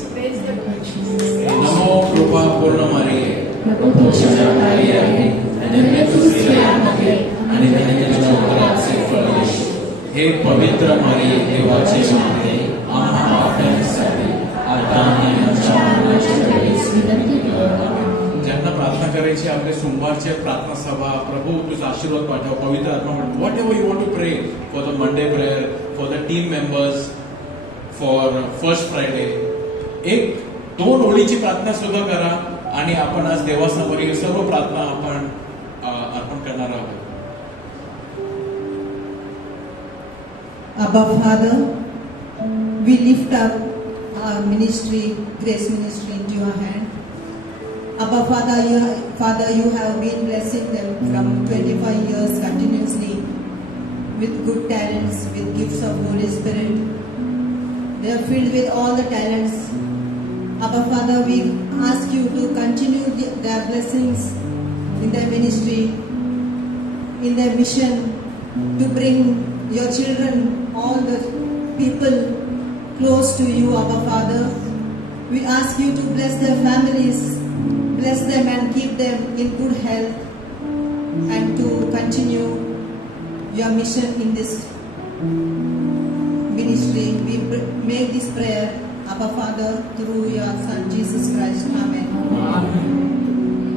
नमो कृपा पूर्ण मारिये, हे पवित्र मारिये देवाचे माते आम्हा पाप्यांसाठी ज्यांना प्रार्थना करायची आपले सोमवारचे प्रार्थना सभा, प्रभू तुझा आशीर्वाद पाठव, पवित्र आत्मा पाठव, whatever you want to pray for the Monday prayer, for the team members, for first Friday. 1-2 ओळीची प्रार्थना सुद्धा करा आणि आपण आज देवासमोर सर्व प्रार्थना आपण अर्पण करणार आहोत. Abba Father, we lift up our ministry, Grace Ministry, into your hand. Abba Father, you have been blessing them from 25 years continuously with good talents, with gifts of Holy Spirit. They are filled with all the talents. Abba Father, we ask you to continue their blessings in their ministry, in their mission to bring your children, all the people close to you, Abba Father. We ask you to bless their families, bless them and keep them in good health, and to continue your mission in this ministry. We make this prayer, Abba Father, through your Son Jesus Christ. Amen.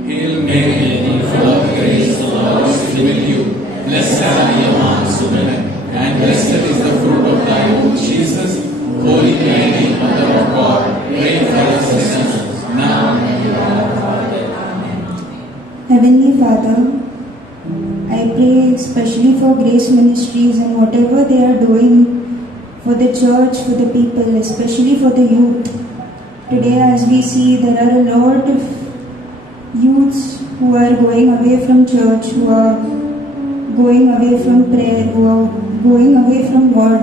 Hail Mary, full of grace, the Lord is with you. Blessed are you amongst women, and blessed is the fruit of thy womb, Jesus. Holy Mary, Mother of God, pray for us sinners, now and at the hour of our death. Amen. Heavenly Father, I pray especially for Grace Ministries and whatever they are doing for the church, for the people, especially for the youth. Today, as we see, there are a lot of youths who are going away from church, who are going away from prayer, who are going away from God,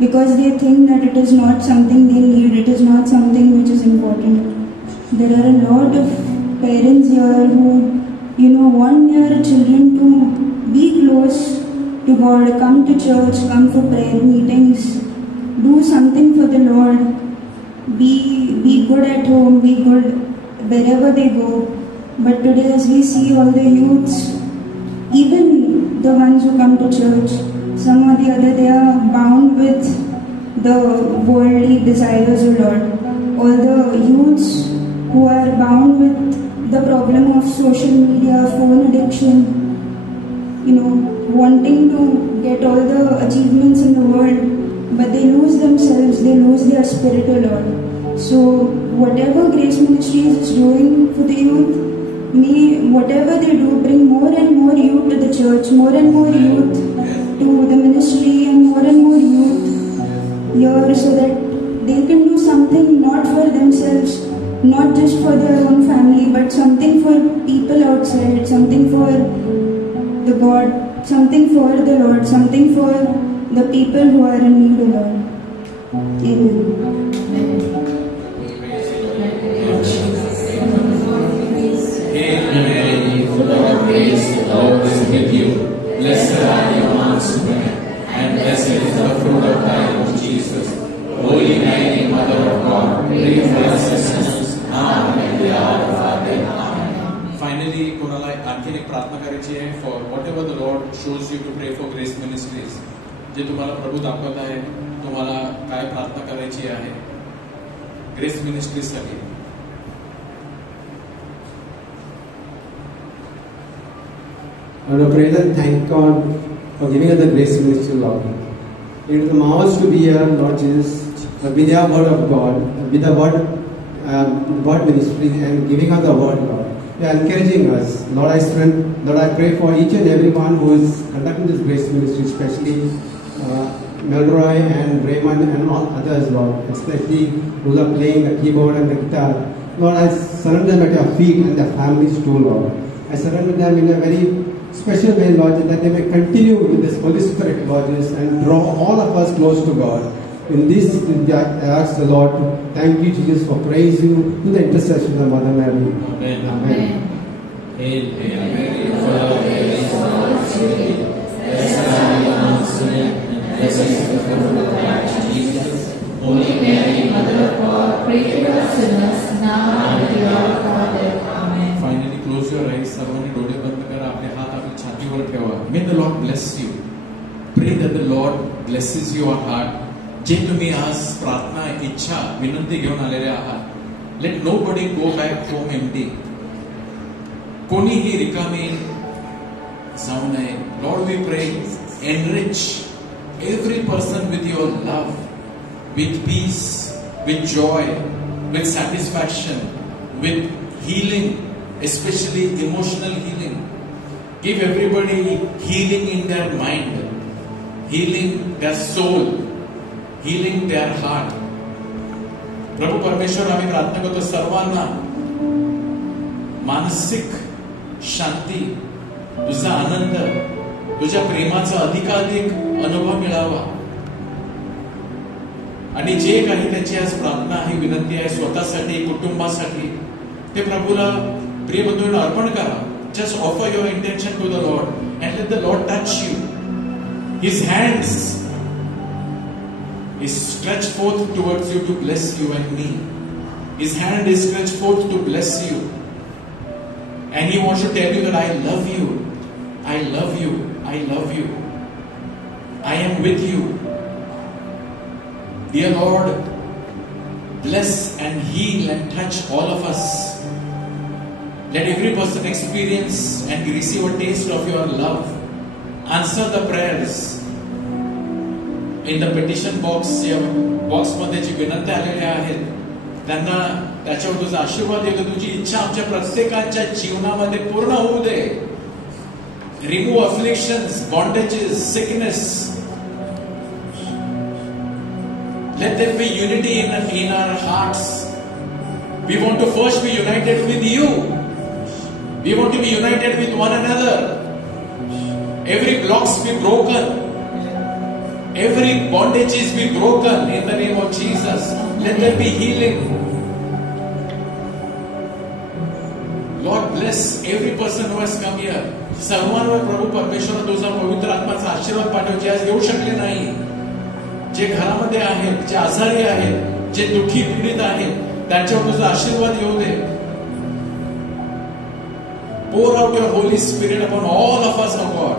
because they think that it is not something they need, it is not something which is important. There are a lot of parents here who, want their children to be close to God, come to church, come for prayer meetings, do something for the Lord, be good at home, be good wherever they go. But today, as we see all the youths, even the ones who come to church, some or the other, they are bound with the worldly desires of Lord. All the youths who are bound with the problem of social media, phone addiction, wanting to get all the achievements in the world, but they lose themselves, they lose their spirit, O Lord. So whatever Grace Ministries is doing for the youth, may whatever they do bring more and more youth to the church, more and more youth to the ministry, and more youth here, so that they can do something not for themselves, not just for their own family, but something for people outside, something for the God, something for the Lord, something for the people who are in need, O Lord. Amen. Hail Mary, full of grace, the Lord is with you. Blessed are you amongst women, and blessed is the fruit of thy womb, Jesus. Holy Mary, Mother of God, pray for us sinners, now and at the hour of our death. Amen. Finally, कोणाला आणखीन एक प्रार्थना करायची आहे for whatever the Lord shows you to pray for Grace Ministries. जे तुम्हाला प्रभू दाखवत आहे, तुम्हाला काय प्रार्थना करायची आहे ग्रेस मिनिस्ट्रीज साठी. I want to praise and thank God for giving us the Grace Ministry, Lord. It is marvelous to be here, Lord Jesus, with the word of God, with the word ministry, and giving us the word, Lord. You are encouraging us, Lord. Lord, I pray for each and every one who is conducting this Grace Ministry, especially Melroy and Raymond and all others, Lord, especially who are playing the keyboard and the guitar. Lord, I surrender them at your feet and their families too, Lord. I surrender them in a very special way, Lord, that they may continue with this Holy Spirit, Lord Jesus, and draw all of us close to God. In this, I ask the Lord to thank you, Jesus, for praise you to the intercession of Mother Mary. Amen. Amen. Hail Mary, full of grace, the Lord is with you. Blessed are you amongst women, and blessed is the fruit of thy womb, Jesus. Holy Mary, Mother of God, pray for us sinners, now and at the hour of our death. Amen. Finally, close your eyes. सर्वांनी डोळे बंद करा. आपले हात आपल्या छातीवर ठेवा. May the Lord bless you. Pray that the Lord blesses your heart. जे तुम्ही आज प्रार्थना, इच्छा, विनंती घेऊन आलेले आहात, Let nobody go back home empty. कोणीही रिकामी जाऊ नये. Lord, we pray, enrich every person with your love, with peace, with joy, with satisfaction, with healing, especially emotional healing. Give everybody healing in their mind, healing their soul, healing their heart. प्रभू परमेश्वर, आम्ही प्रार्थना करतो सर्वांना मानसिक शांती, तुझा आनंद, तुझ्या प्रेमाचा अधिकाधिक अनुभव मिळावा. आणि जे काही त्याची आज प्रार्थना आहे, विनंती आहे स्वतःसाठी, कुटुंबासाठी, ते प्रभूला प्रिय बंधूंना अर्पण करा. Just offer your intention to the Lord and let the Lord touch you. His hands is stretched forth towards you to bless you and me. His hand is stretched forth to bless you. And He wants to tell you that I love you. I love you. I love you. I am with you. Dear Lord, bless and heal and touch all of us. Let every person experience and receive a taste of your love. Answer the prayers. In the petition box, या box मध्ये जी विनंती आलेल्या आहेत त्यांना त्याच्यावर तुझा आशीर्वाद देतो. तुझी इच्छा आमच्या प्रत्येकाच्या जीवनामध्ये पूर्ण होऊ दे. Remove afflictions, bondages, sickness. Let there be unity in our hearts. We want to first be united with you. We want to be united with one another. Every blocks be broken. Every bondages be broken in the name of Jesus. Let there be healing. Lord, bless every person who has come here. सर्वांवर प्रभू परमेश्वर तुझा पवित्र आत्माचा आशीर्वाद पाठव. जे आज येऊ शकले नाही, जे घरामध्ये आहेत, जे आजारी आहेत, जे दुःखी पीडित आहेत, त्यांच्यावर तुझा आशीर्वाद येऊ दे. Pour out your Holy Spirit upon all of us, O God.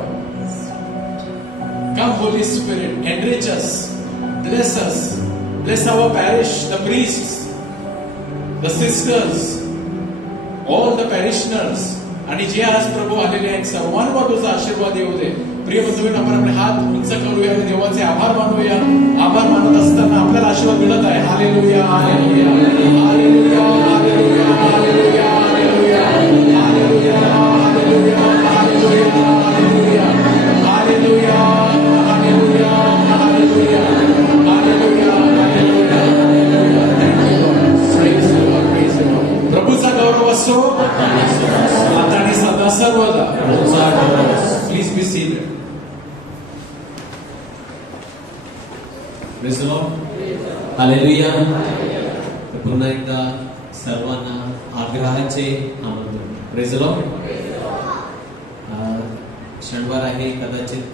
Come, Holy Spirit, enrich us, bless us, bless our parish, the priests, the sisters, all the parishioners, आणि जे आज प्रभू आलेले आहेत सर्वांवर तुझा आशीर्वाद येऊ दे. प्रिय बंधूंनो, आपण आपले हात उंच करूया आणि देवाचे आभार मानूया. आभार मानत असताना आपल्याला आशीर्वाद मिळत आहे. Hallelujah, hallelujah, hallelujah, hallelujah, hallelujah, hallelujah, hallelujah, hallelujah, hallelujah, hallelujah, hallelujah, hallelujah, hallelujah, hallelujah. Praise the Lord, praise the Lord. प्रभूचा गौरव असो आता आणि सदा सर्वदा. Please be seated. Praise the Lord. Hallelujah. पुन्हा एकदा सर्वांना आग्रहाचे आमंत्रण. Praise the Lord. शनिवार आहे, कदाचित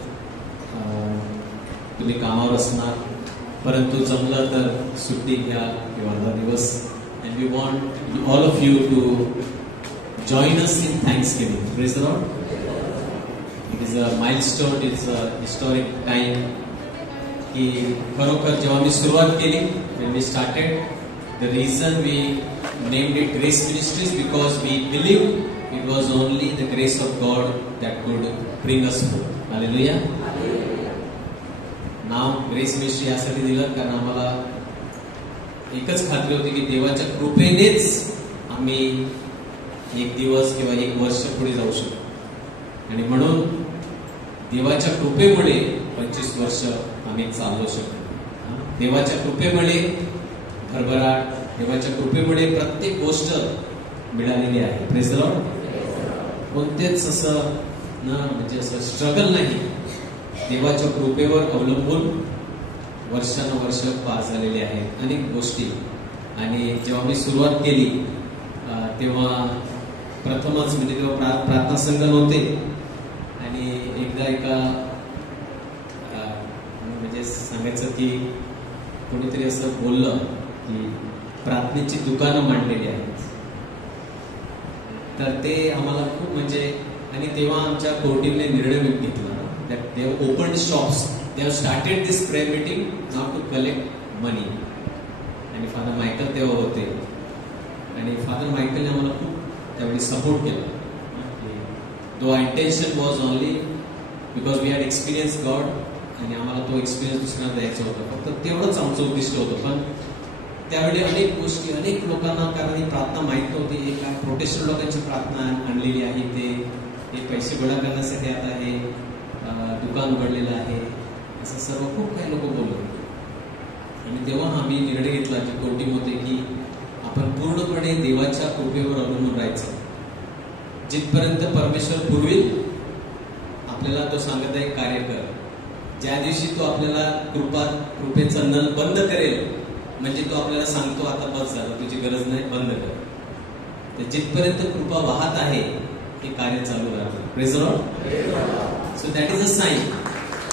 तुम्ही कामावर असणार, परंतु जमलं तर सुट्टी घ्या किंवा दिवस. And we want all of you to join us in Thanksgiving. Praise the Lord. It is a milestone, it's a historic time. की खरोखर जेव्हा मी सुरुवात केली, when we started, the reason we named it Grace Ministries because we believed it was only the grace of God that could bring us forth. Hallelujah. Now grace ministry यासाठी दिलं कारण आम्हाला एकच खात्री होती की देवाच्या कृपेनेच आम्ही एक दिवस किंवा एक वर्ष पुढे जाऊ शकतो. आणि म्हणून देवाच्या कृपेमुळे 25 वर्ष आम्ही चालू शकतो. देवाच्या कृपेमुळे भरभराट, देवाच्या कृपेमुळे प्रत्येक गोष्ट मिळालेली आहे. Praise the Lord. कोणतेच असं म्हणजे असं स्ट्रगल नाही. देवाच्या कृपेवर अवलंबून वर्षानुवर्ष पार झालेले आहेत अनेक गोष्टी. आणि जेव्हा मी सुरुवात केली तेव्हा प्रथमच म्हणजे तेव्हा प्रार्थना संघ नव्हते. आणि एकदा एका म्हणजे सांगायचं की कोणीतरी असं बोललं की प्रार्थनेची दुकानं मांडलेली आहेत. तर ते आम्हाला खूप म्हणजे, आणि तेव्हा आमच्या कोर्टीने निर्णय घेतला that they have opened shops. They have started this prayer meeting now to collect money. आणि फादर मायकल तेव्हा होते. आणि फादर मायकलने आम्हाला खूप त्यावेळी सपोर्ट केला. Though intention was only because we had experience God आणि आम्हाला तो एक्सपिरियन्स दुसऱ्यांना द्यायचा होता, फक्त तेवढंच आमचं उद्दिष्ट होतं. पण त्यावेळी अनेक गोष्टी अनेक लोकांना, कारण ही प्रार्थना माहीत नव्हती, हे काय प्रोटेस्टंट लोकांची प्रार्थना आणलेली आहे, ते पैसे गोळा करण्यासाठी आता हे दुकान उघडलेलं आहे, असं सर्व खूप काही लोक बोलत. आणि तेव्हा आम्ही निर्णय घेतला की कोर्टीमध्ये की आपण पूर्णपणे देवाच्या कृपेवर अवलंबून राहायचं. जिथपर्यंत परमेश्वर पुरविल आपल्याला तो सांगत आहे कार्य कर. ज्या दिवशी तो आपल्याला कृपेचा नल बंद करेल म्हणजे तो आपल्याला सांगतो आता बस झालं, तुझी गरज नाही, बंद कर. तर जिथपर्यंत कृपा वाहत आहे हे कार्य चालू राहतं. Praise the Lord. So that is a sign.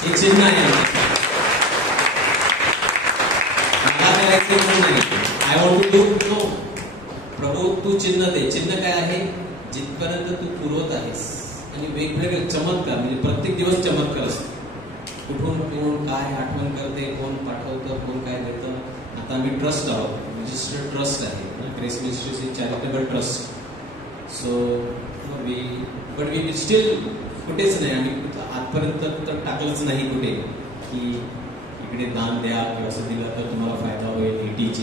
हे चिन्ह आहे. I want to do know. प्रभू तू चिन्ह दे. चिन्ह काय आहे? जिथपर्यंत तू पुरवत आहेस. आणि वेगवेगळे चमत्कार, म्हणजे प्रत्येक दिवस चमत्कार असतो. कुठून कोण काय आठवण करते, कोण पाठवतं, कोण काय देतं. आता आम्ही ट्रस्ट आहोत, रजिस्टर्ड ट्रस्ट आहे, grace ministries charitable trust. So but we still कुठेच नाही, आम्ही आजपर्यंत तर टाकलंच नाही कुठे की इकडे दान द्या किंवा असं दिलं तर तुम्हाला फायदा होईल, ETG.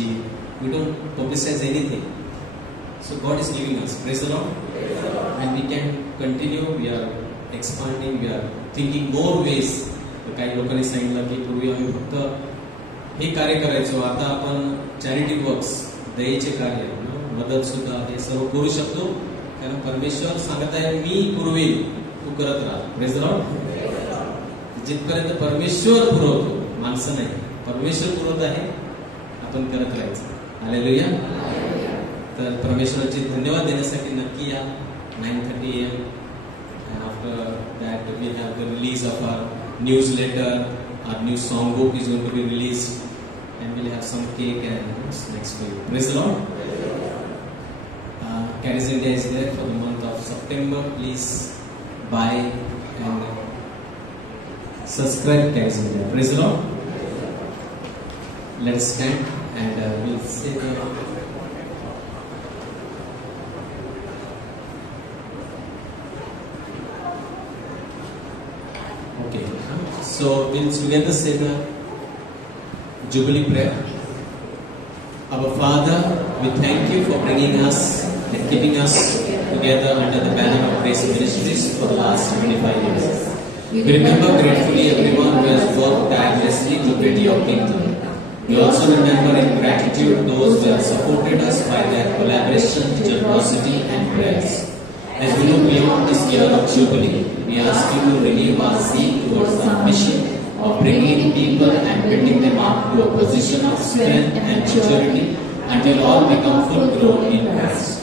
We don't publicize anything. So God is giving us, praise the Lord, and we can continue. We are expanding. We are thinking more ways. काही लोकांनी सांगितलं की पूर्वी आम्ही फक्त हे कार्य करायचो, आता आपण चॅरिटी वर्क्स, दयेचे कार्य, मदत सुद्धा हे सर्व करू शकतो. कारण परमेश्वर सांगत आहे मी पुरवेल, तू करत राहा. Praise the Lord. जिथपर्यंत परमेश्वर पुरवतो, माणसं नाही, परमेश्वर पुरवत आहे, आपण करत राहायचं. हालेलुया. तर परमेश्वराचे धन्यवाद देण्यासाठी नक्की या. 9:30 AM and after that we have the release of our newsletter. Our new song book is going to be released and we'll have some cake and snacks for you. Praise the Lord. Caris India is there for the month of September. Please buy and subscribe Caris India. Praise the Lord. Let's stand and we'll say the So we'll together say the Jubilee prayer. Our Father, we thank you for bringing us and keeping us together under the banner of Grace Ministries for the last 25 years. We remember gratefully everyone who has worked tirelessly to build your kingdom. We also remember in gratitude those who have supported us by their collaboration, generosity and prayers. As we look beyond this year of Jubilee, we ask you to renew our zeal towards our mission of bringing people and building them up to a position of strength and maturity until all become full grown in Christ.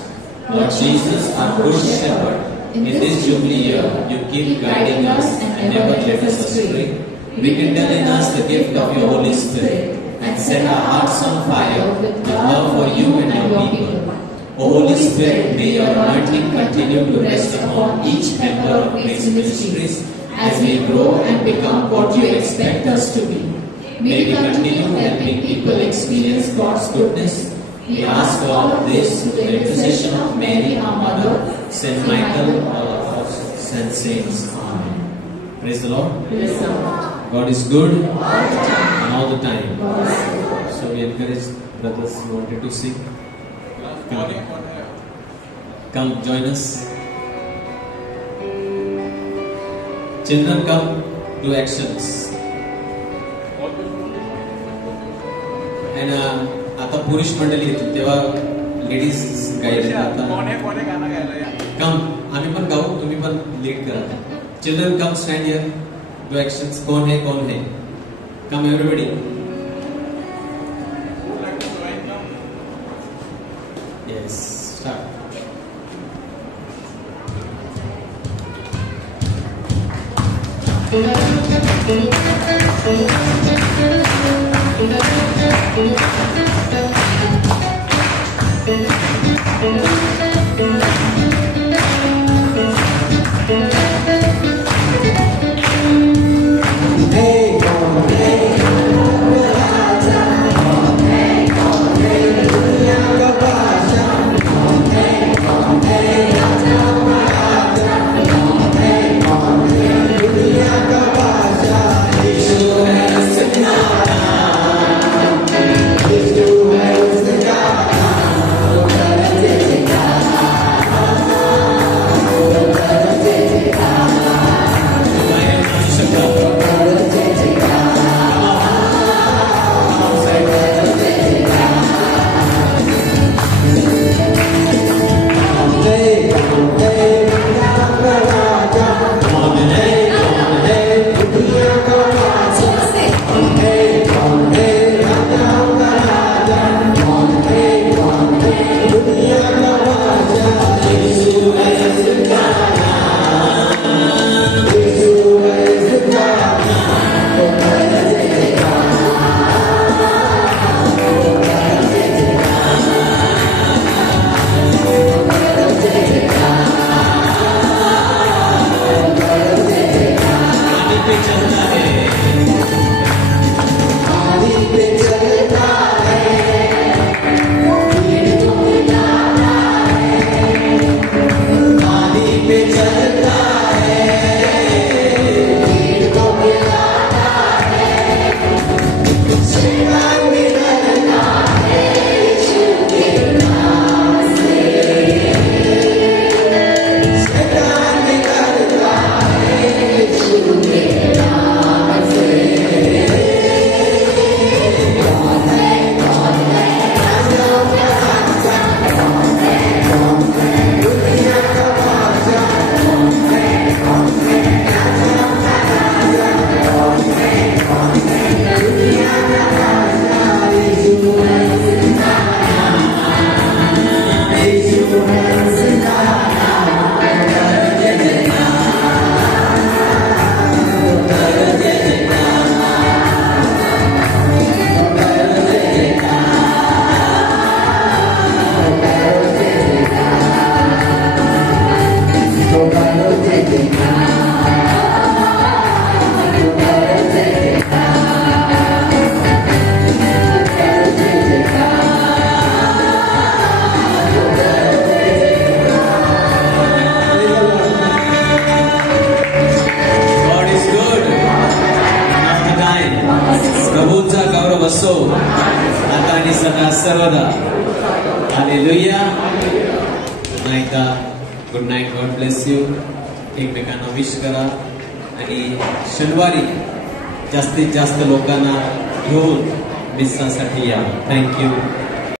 Lord Jesus, our good shepherd, in this Jubilee year, you keep guiding us and never let us astray. Rekindle in us the gift of your Holy Spirit and set our hearts on fire with love for you and your people. O Holy Spirit, may your anointing continue to rest upon each member of Grace Ministries as we grow and become what you expect us to be. May we continue helping people experience God's goodness. We ask all of this through the intercession of Mary, our Mother, Saint Michael, all of us, and saints. Amen. Praise the Lord. Praise the Lord. God is good and all the time. So we encourage brothers who wanted to sing. Come join us. Children, come do actions. And आता पुरुष मंडळी येतो तेव्हा ladies गायला आता कम आम्ही पण गाऊ, तुम्ही पण लीड करा. Children come stand here, do actions. कौन है come everybody. Yes, start. Hey, सर्वदा. हालेलुया. पुन्हा एकदा good night. God bless you. एकमेकांना विश करा आणि शनिवारी जास्तीत जास्त लोकांना घेऊन मिसासाठी या. थँक्यू.